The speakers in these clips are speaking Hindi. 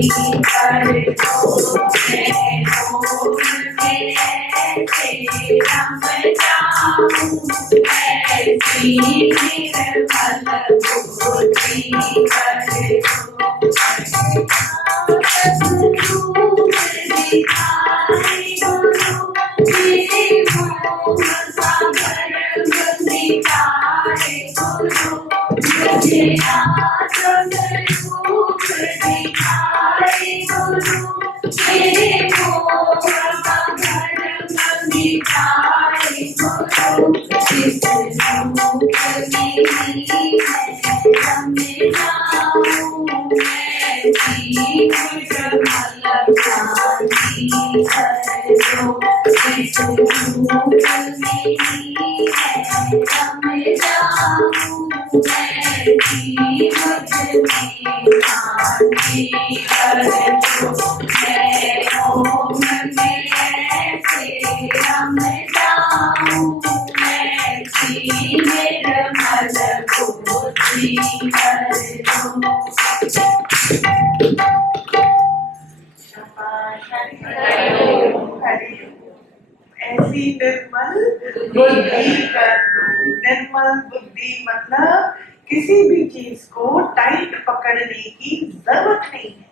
कर दो मैं ऐसे रम जाऊं ऐसी निर्मल बुद्धि कर दो दिखाई दो मेरे मोह सागर मिटाए दो मुझे आसन रूप दिखाए दो मेरे मोह सागर मिटाए दो जिस लोक में मैं जाऊं मैं जीवन मल शांति कर दो जिस लोक में मैं जाऊं मैं जीवन में शांति कर दो मैं ओम में ऐसे रम जाऊं मैं निर्मल बुद्धि कर दो। ऐसी निर्मल बुद्धि कर दो। निर्मल बुद्धि मतलब किसी भी चीज को टाइट पकड़ने की जरूरत नहीं है,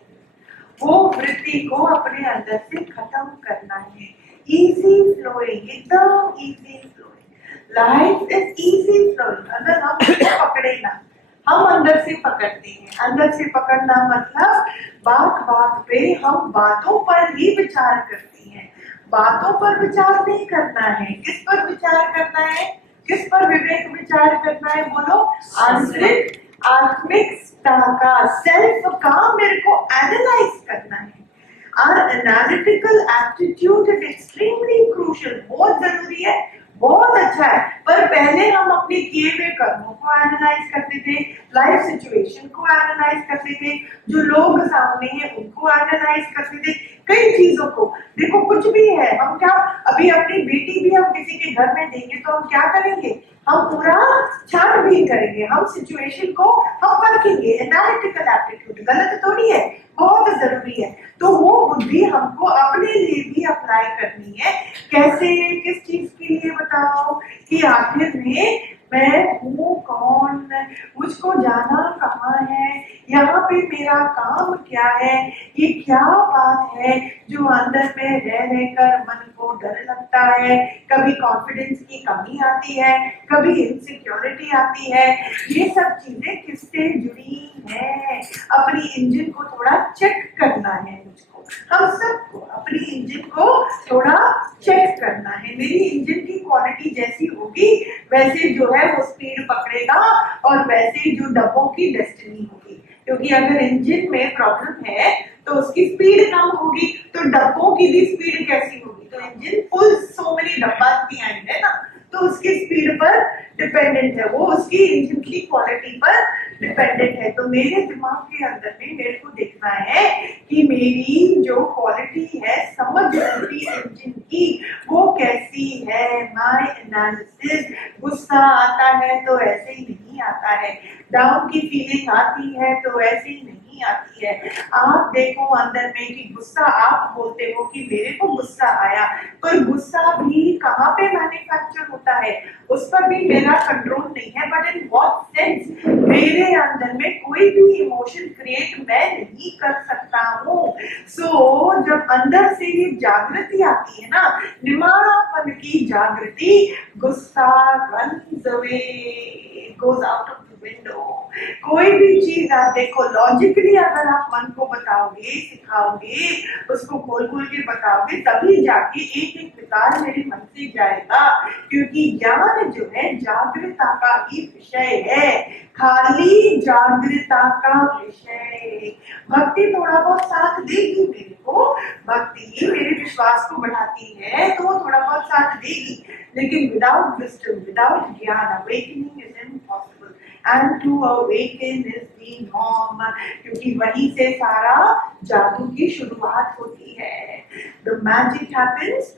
वो वृत्ति को अपने अंदर से खत्म करना है। इजी फ्लोइंग, एकदम easy flowing. Life is easy flowing. अगर हम उसको पकड़े ना, हम अंदर से पकड़ते हैं। अंदर से पकड़ना मतलब बात बात पे हम बातों पर ही विचार करते हैं, बातों पर विचार नहीं करना है। किस पर विचार करना है? किस पर विवेक विचार करना है? बोलो, आंतरिक आत्मिक का, सेल्फ का मेरे को एनालाइज करना है। Our analytical aptitude is extremely crucial, बहुत जरूरी है, बहुत अच्छा है। पर पहले हम अपने किए हुए कर्मों को एनालाइज करते थे, लाइफ सिचुएशन को एनालाइज करते थे, जो लोग सामने हैं उनको एनालाइज करते थे, कई चीजों को। देखो कुछ भी है, हम क्या अभी अपनी बेटी भी हम किसी के घर में देंगे तो हम क्या करेंगे? हम पूरा छानबीन करेंगे, हम सिचुएशन को हम परखेंगे। एनालिटिकल एप्टीट्यूड गलत तो नहीं है, बहुत जरूरी है। तो वो बुद्धि हमको अपने लिए भी अप्लाई करनी है। कैसे? किस चीज के लिए बताओ? कि आखिर में मैं हूँ कौन, मुझको जाना कहाँ है, यहाँ पे मेरा काम क्या है, ये क्या बात है जो अंदर में रह रहकर मन को डर लगता है। कभी कॉन्फिडेंस की कमी आती है, कभी इनसिक्योरिटी आती है। ये सब चीजें किससे जुड़ी हैं? अपनी इंजन को थोड़ा चेक करना है मुझको, हम सबको अपनी इंजन को थोड़ा चेक करना है। मेरी इंजन की क्वालिटी जैसी होगी वैसे जो है वो स्पीड पकड़ेगा और वैसे जो डब्बों की डेस्टिनी होगी। क्योंकि अगर इंजन में प्रॉब्लम है तो उसकी स्पीड कम होगी, तो डब्बों की भी स्पीड कैसी होगी? तो इंजन फुल सो मेनी डब्बा बिहाइंड है ना, तो उसकी स्पीड पर डिपेंडेंट है, वो उसकी इंजन की क्वालिटी पर डिपेंडेंट है। तो मेरे दिमाग के अंदर में मेरे को देखना है कि मेरी जो क्वालिटी है समझदारी इंजन की वो कैसी है। माय एनालिसिस, गुस्सा आता है तो ऐसे ही नहीं आता है, डाउन की फीलिंग आती है तो ऐसे ही नहीं आती है। आप देखो अंदर में कि गुस्सा, आप बोलते हो कि मेरे को गुस्सा आया, पर गुस्सा भी कहाँ पे मैन्युफैक्चर होता है उस पर भी मेरा कंट्रोल नहीं है। But in what sense? मेरे अंदर में कोई भी इमोशन क्रिएट मैं नहीं कर सकता हूँ। सो जब अंदर से ये जागृति आती है ना, निमाणापन की जागृति, गुस्सा runs away, goes out of the window। कोई भी चीज आप देखो लॉजिकली, अगर आप मन को बताओगे, सिखाओगे, उसको खोल खोल के बताओगे, तभी जाके एक एक विकार मेरे मन से जाएगा। क्योंकि ज्ञान जो है जागृता का ही विषय है, खाली जागृता का विषय। भक्ति थोड़ा बहुत साथ देगी मेरे को, भक्ति मेरे विश्वास को बढ़ाती है तो वो थोड़ा बहुत साथ देगी, लेकिन विदाउट विजडम, विदाउट ज्ञान, awakening is impossible. And to awaken is the norm, क्योंकि वहीं से सारा जादू की शुरुआत होती है। The magic happens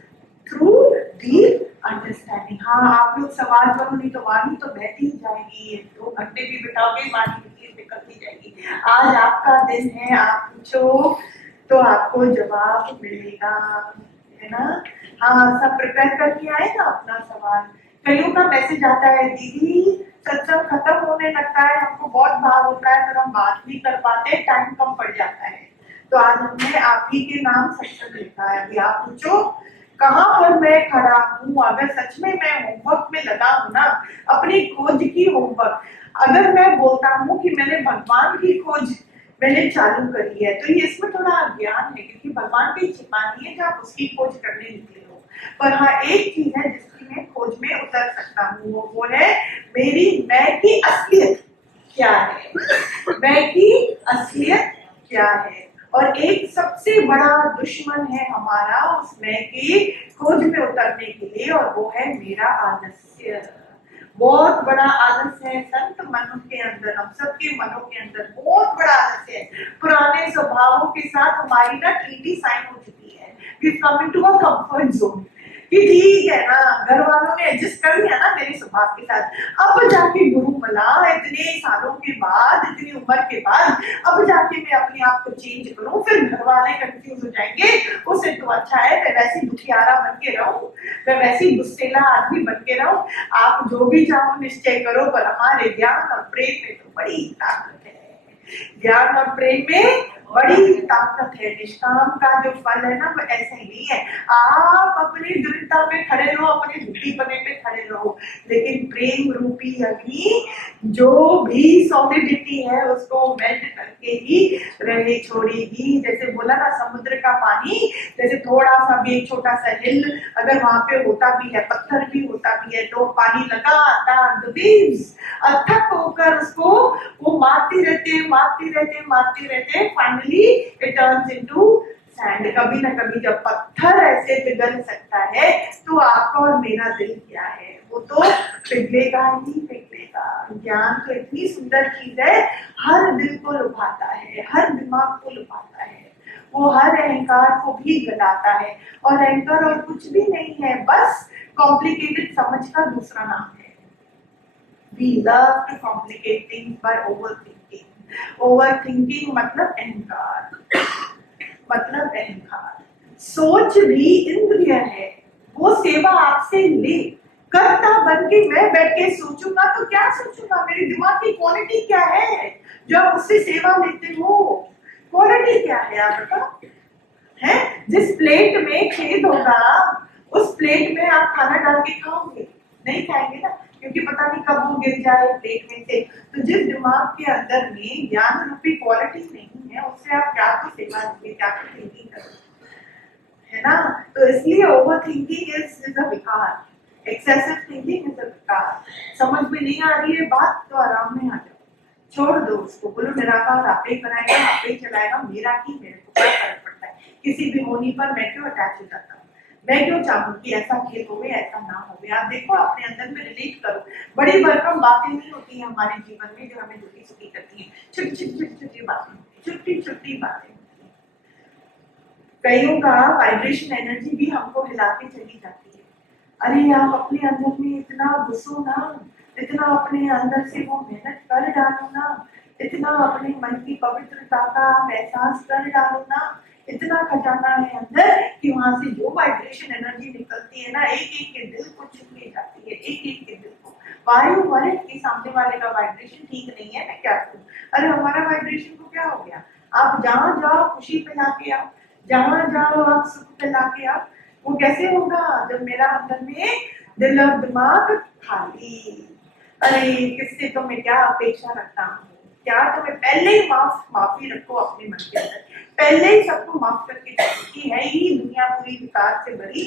through deep understanding. हाँ, आप लोग सवाल करो, नहीं तो वाणी तो बहती ही जाएगी, 2 घंटे भी बिताओगे वाणी निकलती जाएगी। आज आपका दिन है, आप पूछो तो आपको जवाब मिलेगा, है ना। हाँ, सब प्रिपेयर करके आए ना अपना सवाल। कईयों का मैसेज आता है, दीदी सत्संग खत्म होने लगता है, हमको बहुत भाव होता है, फिर हम बात नहीं कर पाते, टाइम कम पड़ जाता है। तो आज हमने आप ही के नाम सत्संग लिखा है। अभी आप पूछो कहाँ पर मैं खड़ा हूँ। अगर सच में मैं होमवर्क में लगा हूँ ना, अपनी खोज की होमवर्क, अगर मैं बोलता हूँ कि मैंने भगवान की खोज मैंने चालू करी है, तो ये इसमें थोड़ा ज्ञान है, क्योंकि भगवान की छिपानी है, जब उसकी खोज करने निकले हो। पर हाँ, एक चीज है जिसकी मैं खोज में उतर सकता हूँ, वो है मेरी मैं की असलियत क्या है। मैं की असलियत क्या है। और एक सबसे बड़ा दुश्मन है हमारा उस मैं की खोज में उतरने के लिए, और वो है मेरा आलस्य। बहुत बड़ा आलस्य है संत मनों के अंदर, हम सबके मनों के अंदर बहुत बड़ा आलस्य है। पुराने स्वभावों के साथ हमारी ना ट्रीटी साइन हो चुकी है, we come into a comfort zone, कि ठीक है ना, घर वालों ने एडजस्ट कर लिया ना मेरे स्वभाव के साथ। अब जाके गुरु मला, इतने सालों के बाद, इतनी उम्र के बाद, अब जाके मैं अपने आप को चेंज करूं, फिर घर वाले कंफ्यूज हो जाएंगे। उससे तो अच्छा है मैं वैसी दुखियारा बन के रहूं, मैं वैसी गुस्सेला आदमी बन के रहूं। आप जो भी चाहो निश्चय करो, पर हमारे ज्ञान और प्रेम में तो बड़ी ताकत है। ज्ञान और प्रेम में बड़ी ताकत है। निष्काम का जो फल है ना, वो ऐसे ही नहीं है। आप अपनी दृढ़ता में खड़े रहो, अपने झुकी बने पे खड़े रहो, लेकिन प्रेम रूपी अग्नि जो भी सॉलिडिटी है उसको मेल्ट करके ही रहे छोड़ेगी। जैसे बोला ना, समुद्र का पानी, जैसे थोड़ा सा भी, एक छोटा सा हिल अगर वहां पे होता भी है, पत्थर भी होता भी है, तो पानी लगातार अथक होकर उसको वो मारती रहते, finally it turns into sand. कभी ना कभी जब पत्थर ऐसे पिघल सकता है, तो आपका और मेरा दिल क्या है, वो तो पिघलेगा ही पिघलेगा। ज्ञान तो इतनी सुंदर चीज है, हर दिल को लुभाता है, हर दिमाग को लुभाता है, वो हर अहंकार को भी गलाता है। और अहंकार और कुछ भी नहीं है, बस कॉम्प्लिकेटेड समझ का दूसरा नाम है। We love to complicate things by overthinking. Overthinking मतलब अहंकार, मतलब अहंकार। सोच भी इंद्रिय है, वो सेवा आपसे ले। कर्ता बन के मैं बैठ के सोचूंगा तो क्या सोचूंगा, मेरे दिमाग की क्वालिटी क्या है जो आप उससे सेवा लेते हो। क्वालिटी क्या है आप बताओ, है? जिस प्लेट में छेद होगा, उस प्लेट में आप खाना डाल के खाओगे? नहीं खाएंगे ना, क्योंकि पता नहीं कब वो गिर जाए प्लेट में से। तो जिस दिमाग के अंदर में ज्ञान रूपी क्वालिटी नहीं है, उससे आप क्या तो सेवा दोगे, क्या तो थिंकिंग करोगे, है ना। तो इसलिए ओवर थिंकिंग इज अ विकार, एक्सेसिव थिंकिंग इज अ विकार। समझ में नहीं आ रही है बात, तो आराम में आ जाओ, छोड़ दो उसको, बोलो निराकार आपे बनाएगा, आपे चलाएगा, मेरा ही मेरे को क्या फर्क पड़ता है। किसी भी होनी पर मैं क्यों अटैच हो जाता हूँ, मैं क्यों चाहूँ कि ऐसा खेल हो गया, ऐसा ना हो गया। आप देखो अपने अंदर में रिलेट करो। बड़ी भरकम बातें नहीं होती है हमारे जीवन में जो हमें दुखी सुखी करती है, छोटी बातें, छोटी बातें। कईयों का वाइब्रेशन एनर्जी भी हमको हिला के चली जाती है। अरे आप अपने अंदर में इतना घुसो ना, इतना अपने अंदर से वो मेहनत कर डालो ना, इतना अपने मन की पवित्रता का एहसास कर डालो ना, इतना खजाना है अंदर कि वहां से जो वाइब्रेशन एनर्जी निकलती है ना, एक एक के दिल को छू ले जाती है, एक एक के दिल को। वायु वाले के सामने वाले का वाइब्रेशन ठीक नहीं है, मैं क्या करूं। अरे हमारा वाइब्रेशन को क्या हो गया। आप जहां जाओ खुशी फैला के आओ, जहां जाओ आप सुख फैला के आओ। वो कैसे होगा जब मेरा अंदर में दिल और दिमाग खाली। अरे किससे तो मैं क्या अपेक्षा रखता हूँ, क्या तो मैं पहले ही माफी रखो अपने मन के अंदर, पहले ही सबको माफ करके कि है ही दुनिया पूरी विकार से भरी,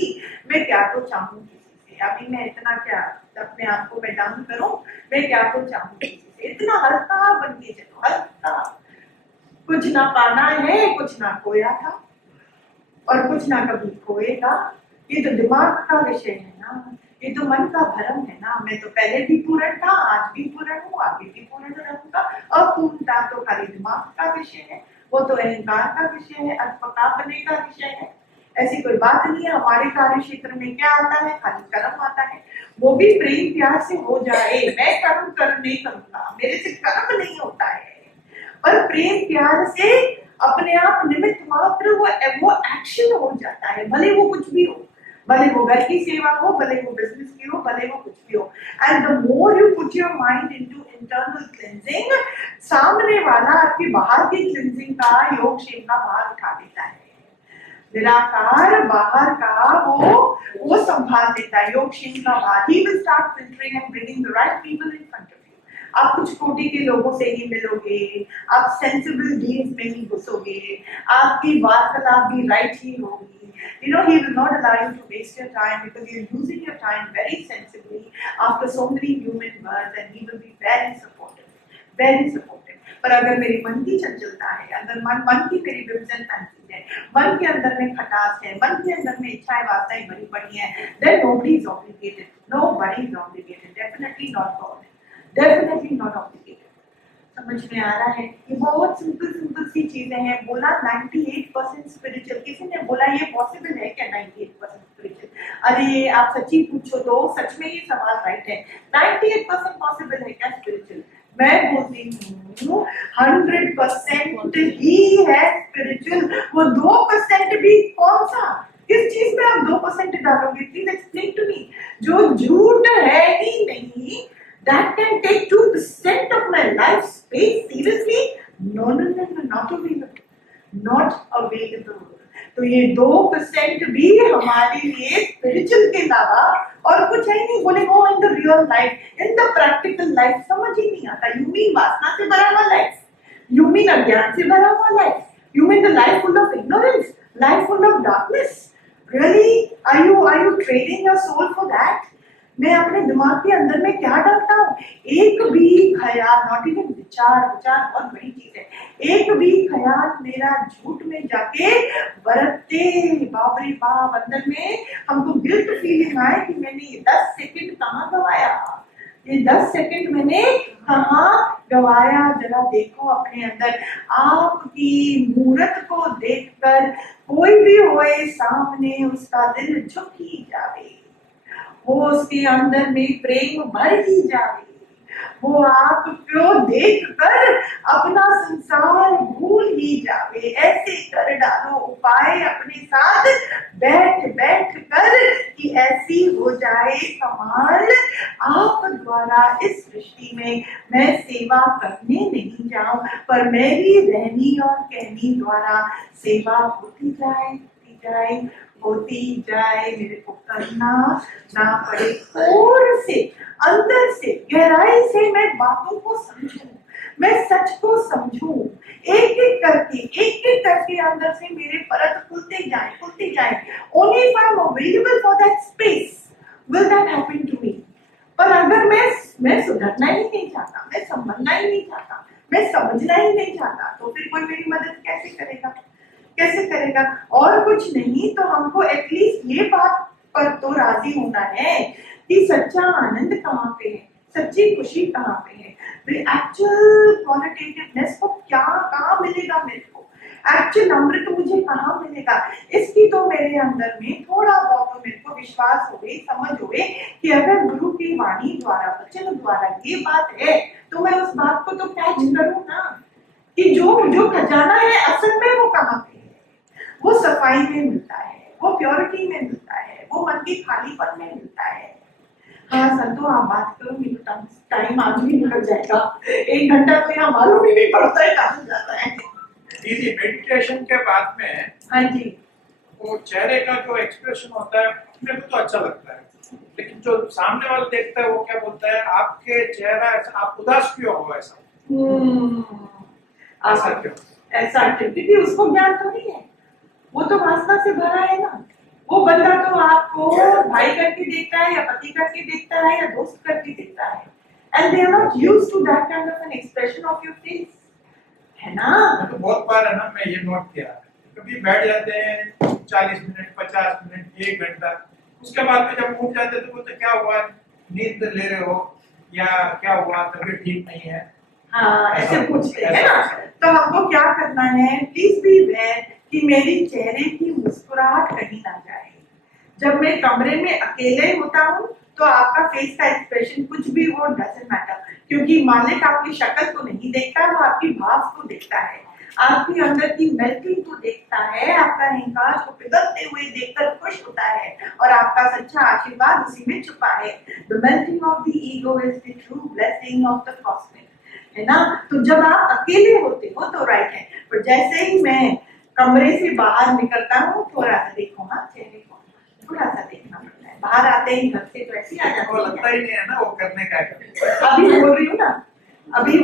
मैं क्या तो चाहूँ किसी से। अभी मैं इतना क्या अपने आप को मैं डाउन करूं, मैं क्या तो चाहूँ किसी से। इतना हल्का बन के चलो, हल्का। कुछ ना पाना है, कुछ ना खोया था और कुछ ना कभी खोएगा। ये तो दिमाग का विषय है ना, ये तो मन का भ्रम है ना। मैं तो पहले भी पूर्ण था, आज भी पूर्ण हूँ, आगे भी पूर्ण रहूंगा। अपूर्णता तो खाली दिमाग का विषय है, वो तो अहंकार का विषय है, अल्पकापने का विषय है। ऐसी कोई बात नहीं है। हमारे कार्य क्षेत्र में क्या आता है, खाली कर्म आता है, वो भी प्रेम प्यार से हो जाए। मैं कर्म नहीं करूंगा, मेरे से कर्म नहीं होता है, पर प्रेम प्यार से अपने आप निमित्त मात्र वो एक्शन हो जाता है, भले वो कुछ भी हो, भले वो घर की सेवा हो, भले वो बिजनेस की हो, भले वो कुछ भी हो। And the more you put your mind into internal cleansing, सामने वाला आपकी बाहर की क्लेंजिंग का, योग क्षेम का भार उठा देता है। निराकार बाहर का वो संभाल देता है, योग क्षेम का भार। He will start filtering and bringing the right people in front of you. आप कुछ कोटि के लोगों से ही मिलोगे, आप सेंसिबल डील्स में ही घुसोगे, आपकी वार्तालाप भी राइट ही होगी। You know, he will not allow you to waste your time because you're using your time very sensibly after so many human words, and he will be very supportive, very supportive. पर अगर मेरी मन की चंचलता है, अगर मन की मेरी विभिन्न फैंसी है, मन के अंदर में खटास है, मन के अंदर में इच्छाएं वासनाएं भरी पड़ी हैं, then nobody is obligated, nobody is obligated, definitely not God, definitely not obligated। समझ में आ रहा है? ये बहुत सिंपल सी चीजें हैं। बोला 98% स्पिरिचुअल, किसी ने बोला ये पॉसिबल है क्या 98% स्पिरिचुअल? अरे आप सच्ची पूछो तो सच में ये सवाल राइट है, 98% पॉसिबल है क्या स्पिरिचुअल? मैं बोलती हूँ 100% ही है स्पिरिचुअल। वो 2% भी कौन सा, किस चीज में आप 2% डालोगे? Please explain to me. जो झूठ है ही नहीं, that can take 2% of my life space, seriously? No, not available, not available। तो ये 2% भी हमारे लिए स्पिरिचुअल के अलावा और कुछ है नहीं। बोले वो in the real life, in the practical life समझ ही नहीं आता। यू मीन वासना से भरा हुआ लाइफ, यू मीन अज्ञान से भरा हुआ life, you mean the life full of ignorance, life full of darkness. Really are you trading your soul for that? मैं अपने दिमाग के अंदर में क्या डालता हूँ? एक भी ख्याल, नॉट इवन विचार बहुत बड़ी चीज है, एक भी ख्याल मेरा झूठ में जाके बरतते, बाप रे बाप, अंदर में हमको गिल्ट फीलिंग आए कि मैंने ये 10 सेकंड कहाँ गवाया, ये 10 सेकंड मैंने कहाँ गवाया। जरा देखो अपने अंदर, आपकी मूर्त को देखकर कोई भी होए सामने, उसका दिल झुक ही जावे, वो उसके अंदर में प्रेम भर ही जावे, वो आपको देखकर अपना संसार भूल ही जावे। ऐसे कर डालो उपाय अपने साथ बैठ कर कि ऐसी हो जाए कमाल आप द्वारा इस सृष्टि में। मैं सेवा करने नहीं जाऊं, पर मेरी रहनी और कहनी द्वारा सेवा होती जाए, मेरे को करना ना पड़े। और से अंदर से गहराई से मैं बातों को समझूं, मैं सच को समझूं, एक एक करके अंदर से मेरे परत खुलते जाए। Only if I'm available for that space will that happen to me। पर अगर मैं सुधरना ही नहीं चाहता, मैं संभलना ही नहीं चाहता, मैं समझना ही नहीं चाहता, तो फिर कोई मेरी मदद कैसे करेगा? और कुछ नहीं तो हमको एटलीस्ट ये बात पर तो राजी होना है कि सच्चा आनंद कहाँ पे है, सच्ची खुशी कहाँ पे है, एक्चुअल क्वालिटेटिवनेस को कहाँ मिलेगा मेरे को, एक्चुअल अमृत मुझे कहाँ मिलेगा। इसकी तो मेरे अंदर में थोड़ा बहुत तो मेरे को विश्वास होवे, समझ होवे कि अगर गुरु की वाणी द्वारा, वचन द्वारा ये बात है तो मैं उस बात को तो कैच करूँ ना, कि जो खजाना है असल में वो कहाँ पे है। वो सफाई में मिलता है, वो प्योरिटी में मिलता है, वो मन की खालीपन में मिलता है। हाँ संतो, आप बात करूंगी तो टाइम आज भी निकल जाएगा, 1 घंटा तो यहाँ मालूम ही नहीं पड़ता है कहाँ जाता है। दीदी मेडिटेशन के बाद में, हाँ जी, वो चेहरे का जो एक्सप्रेशन होता है मेरे को तो अच्छा लगता है, लेकिन जो सामने वाला देखता है वो क्या बोलता है, आपके चेहरा ऐसा, आप उदास क्यों हो ऐसा? ऐसा क्योंकि उसको ज्ञान तो नहीं है, वो तो वासना से भरा है ना। वो बंदा तो आपको भाई करके देखता है या पति करके देखता है या दोस्त करके देखता है, and they are not used to that kind of an expression of your face, है ना। तो बहुत बार है ना, मैं ये नोट किया, कभी बैठ जाते हैं 40 मिनट 50 मिनट 1 घंटा, उसके बाद में जब उठ जाते तो बोलते क्या हुआ, नींद ले रहे हो या क्या हुआ, तबीयत ठीक नहीं है, हाँ ऐसे पूछते हैं ना। तो हमको क्या करना है, प्लीज बी अवेयर कि मेरी चेहरे की मुस्कुराहट कहीं ना जाए। जब मैं कमरे में अकेले होता हूँ तो आपका फेस का एक्सप्रेशन कुछ भी हो डजंट मैटर, क्योंकि मालिक आपकी शक्ल को नहीं देखता, वो आपकी भाव को देखता है, आपकी अंदर की मेल्टिंग को देखता है, आपका अहंकार को पिघलते हुए देखकर खुश होता है, और आपका सच्चा आशीर्वाद उसी में छुपा है। The melting of the ego is the true blessing of the cosmic, है ना। तो जब आप अकेले होते हो तो राइट है, पर जैसे ही मैं कमरे से बाहर निकलता हूँ, थोड़ा सा देखो हाँ चेहरे को, थोड़ा सा देखना पड़ता है। बाहर आते ही घर से तो ऐसे आ वो लगता जाते ही नहीं है ना वो करने का है। हैं। अभी बोल रही हूँ ना, अभी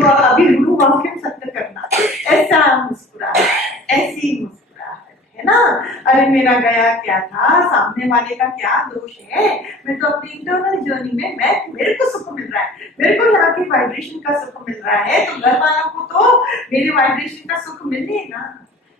गुरु वाक्य सत्य करना, ऐसा मुस्कुराहट, ऐसी मुस्कुराहट, है ना। अरे मेरा गया क्या था, सामने वाले का क्या दोष है, मैं तो अपनी इंटरनल जर्नी में मेरे को सुख मिल रहा है, मेरे को यहाँ की वाइब्रेशन का सुख मिल रहा है, तो घर वालों को तो मेरे वाइब्रेशन का सुख मिले ना।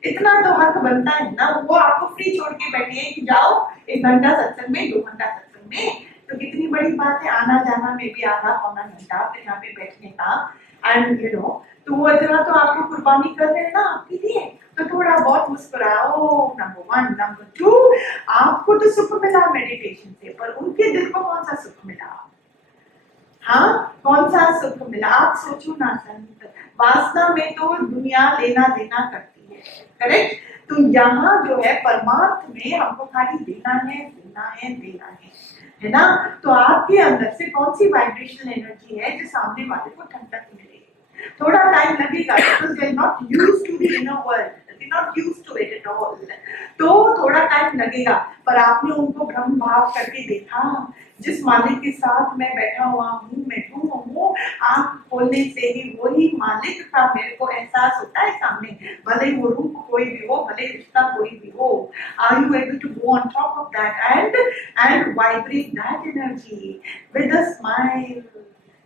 इतना तो हक बनता है ना, वो आपको फ्री छोड़ के बैठे हैं कि जाओ 1 घंटा सत्संग में, 2 घंटा सत्संग में, तो कितनी बड़ी बात है, आना जाना में भी आधा पौना घंटा फिर यहाँ पे बैठने का, एंड यू नो, तो वो इतना तो आपको कुर्बानी कर रहे हैं ना आपके लिए, तो थोड़ा बहुत मुस्कुराओ। नंबर 1, नंबर 2, आपको तो सुख मिला मेडिटेशन से, पर उनके दिल को कौन सा सुख मिला, हाँ कौन सा सुख मिला, आप सोचो ना संत। वासना में तो दुनिया लेना देना करती है, करेक्ट। तो यहाँ जो है परमार्थ में हमको खाली देना है, देना है, देना है ना। तो आपके अंदर से कौन सी वाइब्रेशनल एनर्जी है जो सामने वाले को ठंडक मिलेगी। थोड़ा टाइम लगेगा, because they are not used to the inner world, they are not used to it at all, तो थोड़ा टाइम लगेगा, पर आपने उनको ब्रह्म भाव करके देखा, जिस मालिक के साथ मैं बैठा हुआ हूँ, मैं हूँ, आँख खोलने से ही वही मालिक का मेरे को एहसास होता है सामने, भले वो रूप कोई भी हो, भले रिश्ता कोई भी हो। Are you able to go on top of that and vibrate that energy with a smile?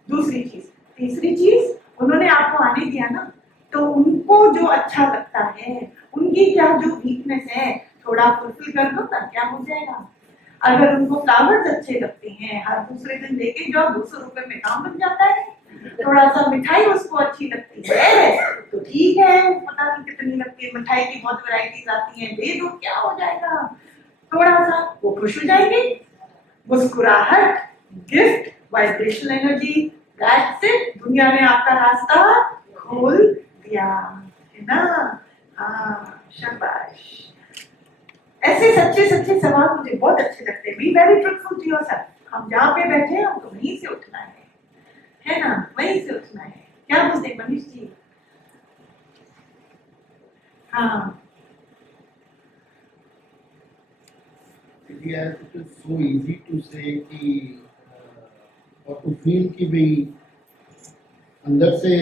दूसरी चीज, तीसरी चीज, उन्होंने आपको आने दिया ना, तो उनको जो अच्छा लगता है, उनकी क्या जो वीकनेस है, थोड़ा फुलफिल कर दो ना, क्या हो जाएगा। अगर उनको फ्लावर्स अच्छे लगते हैं, हर दूसरे दिन लेके जाओ, 200 रुपए में काम बन जाता है। थोड़ा सा मिठाई उसको अच्छी लगती है तो ठीक है, पता नहीं कितनी लगती है मिठाई की, बहुत वैरायटीज आती हैं, दे दो, क्या हो जाएगा, थोड़ा सा वो खुश हो जाएंगे। मुस्कुराहट, gift, vibrational energy, that's it, दुनिया ने आपका रास्ता खोल दिया, है ना। हाँ शाबाश। ऐसे सच्चे सच्चे सवाल मुझे बहुत अच्छे लगते हैं। Be very truthful to yourself. हम जहाँ पे बैठे हैं हमको वहीं से उठना है ना, वहीं से उठना है। क्या बोलते हैं मनीष जी? हाँ Yes, it is so easy to say कि or to feel कि भाई अंदर से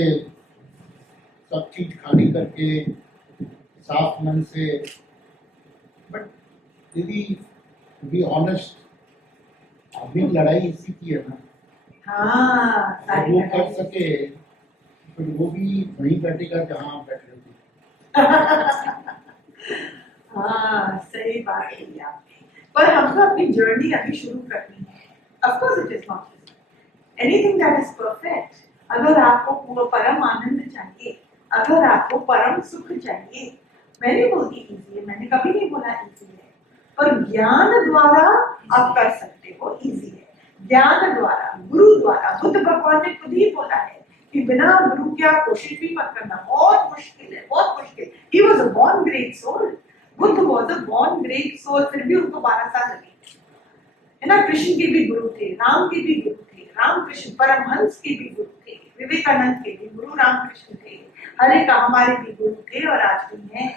सब चीज खाली करके साफ मन से, बट दीदी टू बी ऑनेस्ट अभी लड़ाई इसी की है ना। हाँ अगर वो कर सके फिर वो भी वहीं बैठेगा जहाँ आप बैठ रहे थे। हाँ सही बात कही आपने, पर हमको अपनी जर्नी अभी शुरू करनी है। Of course it is not easy. Anything that is perfect, अगर आपको पूरा परम आनंद चाहिए, अगर आपको परम सुख चाहिए, मैंने बोलती इजी है, मैंने कभी नहीं बोला इजी है, पर ज्ञान द्वारा आप कर सकते हो, इजी है। ज्ञान द्वारा, गुरु द्वारा, बुद्ध भगवान ने खुद ही बोला है कि बिना गुरु की आप कोशिश भी मत करना, बहुत मुश्किल है, बहुत मुश्किल। He was a born great soul. Buddha was a born great soul, फिर भी उनको 12 साल लगे, है ना। कृष्ण के भी गुरु थे, राम के भी गुरु थे, रामकृष्ण परमहंस के भी गुरु थे, विवेकानंद के भी गुरु रामकृष्ण थे, हरे का हमारे भी गुरु थे और आज भी हैं,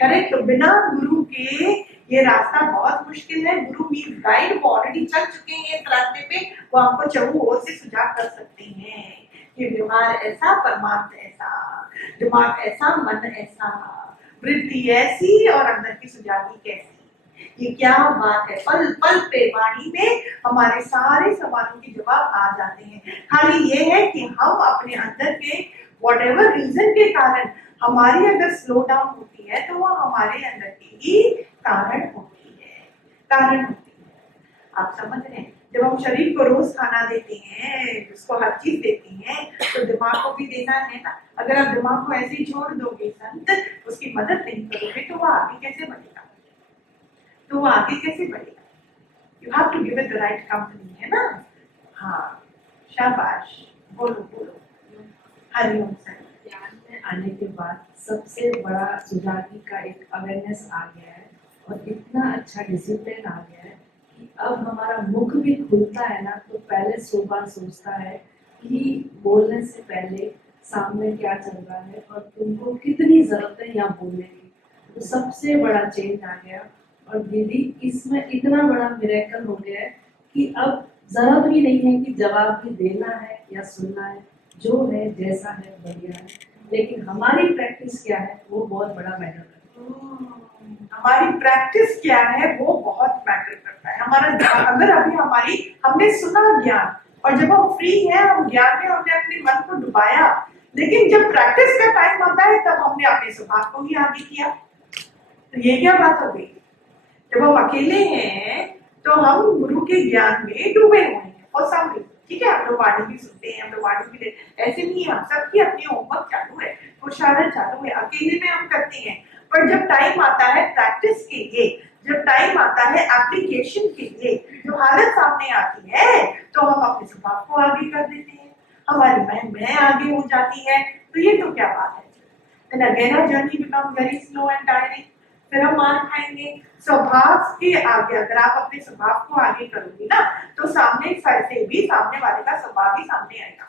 करेक्ट। तो बिना गुरु के ये रास्ता बहुत मुश्किल है। गुरु मीन्स गाइड, वो ऑलरेडी चल चुके हैं इस रास्ते पे, वो आपको चहुओं ओर से सुझाव कर सकते हैं कि व्यवहार ऐसा, परमार्थ ऐसा, दिमाग ऐसा, मन ऐसा, वृत्ति ऐसी और अंदर की सुजागी कैसी। ये क्या बात है, पल पल पे वाणी में हमारे सारे सवालों के जवाब आ जाते हैं। खाली ये है कि हम अपने अंदर के whatever रीजन के कारण हमारी अगर स्लो डाउन होती है तो वो हमारे अंदर की ही कारण होती है, कारण होती है। आप समझ रहे हैं, जब हम शरीर को रोज खाना देते हैं, उसको हर चीज देते हैं, तो दिमाग को भी देना है ना। अगर आप दिमाग को ऐसे ही छोड़ दोगे संत, उसकी मदद नहीं करोगे, तो वो आगे कैसे बढ़ेगा? You have to give it the right company, है ना? हाँ, शाबाश, बोलो बोलो। हरिओम सर। ज्ञान में आने के बाद सबसे बड़ा सुजाति का एक अवेयरनेस आ गया है और इतना अच्छा डिसिप्लिन आ गया है कि अब हमारा मुख भी खुलता है ना, तो पहले 100 बार सोचता है कि बोलने से पहले सामने क्या चल रहा है और तुमको कितनी जरूरत है यहाँ बोलने की। तो सबसे बड़ा चेंज आ गया। और दीदी, इसमें इतना बड़ा मिरेकल हो गया है कि अब जरूरत भी नहीं है कि जवाब भी देना है या सुनना है, जो है जैसा है बढ़िया है। लेकिन हमारी प्रैक्टिस क्या है वो बहुत बड़ा मैटर करता है। हमारी प्रैक्टिस क्या है वो बहुत मैटर करता है। हमारा अगर अभी हमने सुना ज्ञान, और जब हम फ्री है, हम ज्ञान में हमने अपने मन को डुबाया, लेकिन जब प्रैक्टिस का टाइम आता है तब हमने अपने स्वभाव को ही आगे किया। तो ये क्या बात हो गई? जब हम अकेले हैं तो हम गुरु के ज्ञान में डूबे हुए हैं और सामने, ठीक है, हम लोग वाणी भी सुनते हैं, हम लोग वाणी भी ऐसे नहीं है, सबकी अपनी होमवर्क चालू है, पुरुषार्थ चालू है, अकेले में हम करते हैं। पर जब टाइम आता है प्रैक्टिस के लिए, जब टाइम आता है एप्लीकेशन के लिए, जो हालत सामने आती है, तो हम अपने स्वभाव को आगे कर देते हैं, हमारी मैं आगे हो जाती है। तो ये तो क्या बात है? Then again our journey becomes very slow and tiring. फिर हम मार खाएंगे। स्वभाव के आगे अगर आप अपने स्वभाव को आगे करोगे ना, तो सामने से भी सामने वाले का स्वभाव ही सामने आएगा,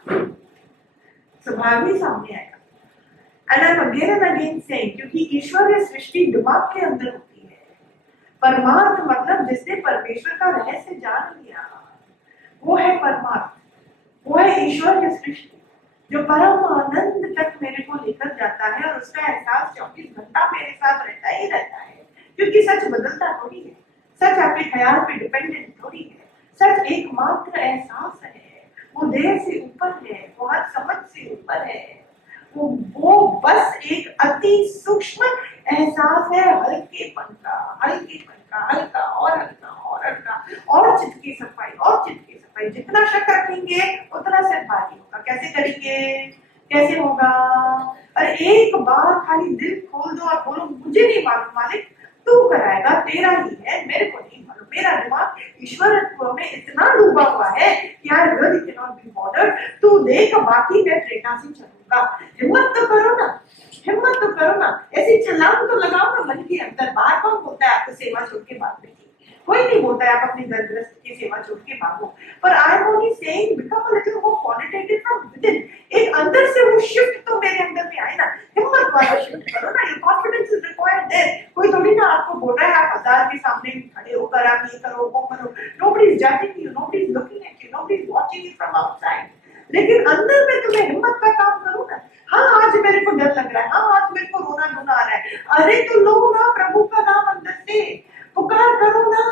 स्वभाव ही सामने आएगा। And I'm again and again saying, क्योंकि ईश्वर की सृष्टि दिमाग के अंदर होती है। परमार्थ मतलब जिसने परमेश्वर का रहस्य जान लिया, वो है परमार्थ, वो है ईश्वर की सृष्टि, जो परम आनंद तक मेरे को लेकर जाता है, और उसका एहसास 24 घंटा मेरे साथ रहता ही रहता है। क्योंकि सच बदलता थोड़ी है, सच आपके ख्याल पे डिपेंडेंट थोड़ी है, सच एकमात्र एहसास है, वो देह से ऊपर है, वो हर समझ से ऊपर है, वो बस एक अति सूक्ष्म एहसास है, हल्केपन का, हल्का और हल्का और हल्का, और चित्त की सफाई, और चित्त की सफाई। जितना शक रखेंगे उतना सिर भारी होगा। कैसे करेंगे? कैसे होगा? अरे एक बार खाली दिल खोल दो और बोलो, मुझे नहीं मालूम मालिक, तू कराएगा, तेरा ही है, मेरे को नहीं मालूम। मेरा दिमाग ईश्वरत्व में इतना डूबा हुआ है कि I really can not be bothered, तू देख बाकी मैं प्रेरणा से चलूंगा। हिम्मत तो करो ना, हिम्मत तो करो ना, ऐसी छलांग तो लगाओ ना मन के अंदर। बार कौन बोलता है आपको सेवा छोड़ के भागने की? कोई नहीं बोलता है आप अपनी दरदस्त की सेवा छोड़ के भागो। पर I am only saying become a little more qualitative from within. एक अंदर से वो शिफ्ट तो मेरे अंदर में आए ना, हिम्मत वाला शिफ्ट करो ना। Your confidence is required there. कोई थोड़ी ना आपको बोल रहा है आप हजार के सामने खड़े होकर आप ये करो वो करो। Nobody is judging you, nobody is looking at you, nobody is watching you from outside. लेकिन अंदर में तुम्हें हिम्मत का काम करो ना। हाँ, आज मेरे को डर लग रहा है, हाँ आज मेरे को रोना धोना आ रहा है, अरे तो लो ना प्रभु का नाम अंदर से, पुकार करो ना,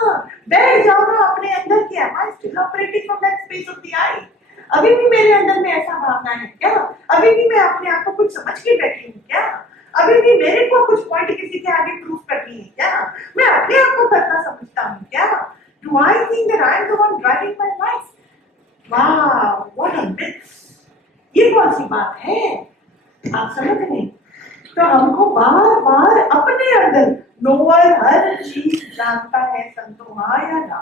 बैठ जाओ ना अपने अंदर की। Am I still operating from that space of the eye? अभी भी मेरे अंदर में ऐसा भावना है क्या? अभी भी मैं अपने आप को कुछ समझ के बैठी हूँ क्या? अभी भी मेरे को कुछ पॉइंट किसी के आगे प्रूफ करनी है क्या? मैं अपने आप को करना समझता हूँ क्या? Do I think that I am the one driving my life? Wow, what a myth! ये कौन सी बात है? आप समझ नहीं? तो हमको बार बार अपने अंदर, नोअर हर चीज जानता है संतो, हाँ या ना?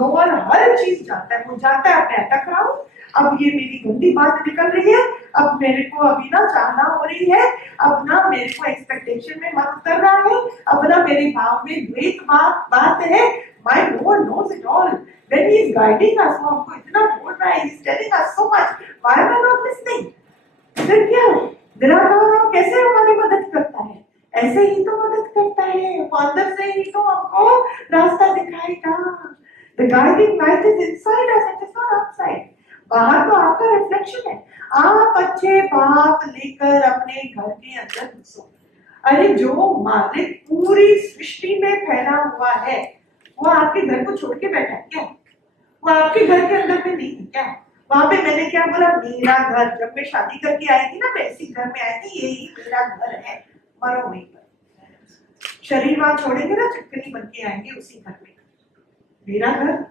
नोअर हर चीज जानता है, वो जानता है अपने अटक रहा हूँ, अब ये मेरी गंदी बात निकल रही है, अब मेरे को अभी ना चाहना हो रही है, अब ना मेरे को एक्सपेक्टेशन में मन उतर रहा है, अब ना मेरे भाव में द्वेष बात है। My Lord knows it all. When He is guiding us, वो हमको इतना बोल रहा है, He is telling us so much. Why am I not listening? फिर क्या? निराकार कैसे हमारी मदद करता है? ऐसे ही तो मदद करता है, वो अंदर से ही तो हमको रास्ता दिखाएगा। The guiding light is inside us, it is not outside. बाहर तो आपका रिफ्लेक्शन है। आप अच्छे भाव लेकर अपने घर के अंदर घुसो। अरे जो मालिक पूरी सृष्टि में फैला हुआ है, वो आपके घर को छोड़ के बैठा है क्या? वो आपके घर के अंदर में नहीं है क्या? वहां पे मैंने क्या बोला? मेरा घर। जब मैं शादी करके आई थी ना, मैं इसी घर में आई थी, यही मेरा घर है, मरो वहीं पर। शरीर वहां छोड़ेंगे ना, चक्करी बन के आएंगे उसी घर में। मेरा घर,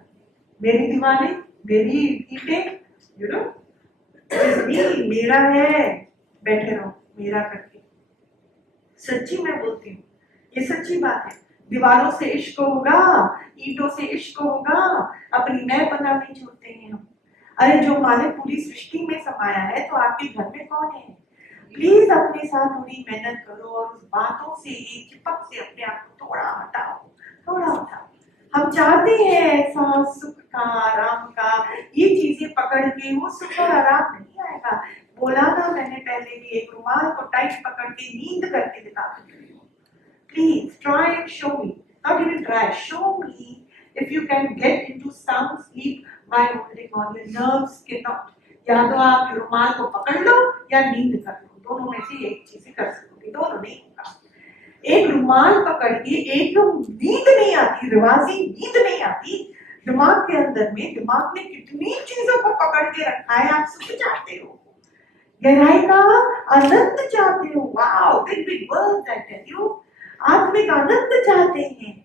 मेरी दीवारें, मेरी ईंटें, यू नो, नहीं मेरा है, बैठे रहो मेरा करके। सच्ची मैं बोलती हूँ, ये सच्ची बात है। दीवारों से इश्क होगा, ईंटों से इश्क होगा, अपनी मैं पता नहीं छोड़ते हैं हम। अरे जो मालिक पूरी सृष्टि में समाया है तो आपके घर में कौन है? प्लीज अपने साथ थोड़ी मेहनत करो और उस बातों से, एक चिपक से अपने आप को थोड़ा हटाओ, थोड़ा हटाओ। हम चाहते हैं ऐसा सुख का, आराम का, ये चीजें पकड़ के वो सुख और आराम नहीं आएगा। बोला ना मैंने पहले भी, एक रुमाल को टाइट पकड़ के नींद करके दिखा सकती हूँ। Please try and show me, not even try, show me if you can get into sound sleep by holding on. Your nerves cannot. या तो आप रुमाल को पकड़ लो या नींद कर लो, दोनों में से एक चीज कर सकोगे, दोनों नहीं होगा। एक रुमाल पकड़ के एक नींद नहीं आती, रिवाजी नींद नहीं आती। दिमाग के अंदर में, दिमाग ने कितनी चीजों को पकड़ के रखा है, आप सुख चाहते हो, गहराई का आनंद चाहते हो, wow big big words I tell you, आत्मिक आनंद चाहते हैं।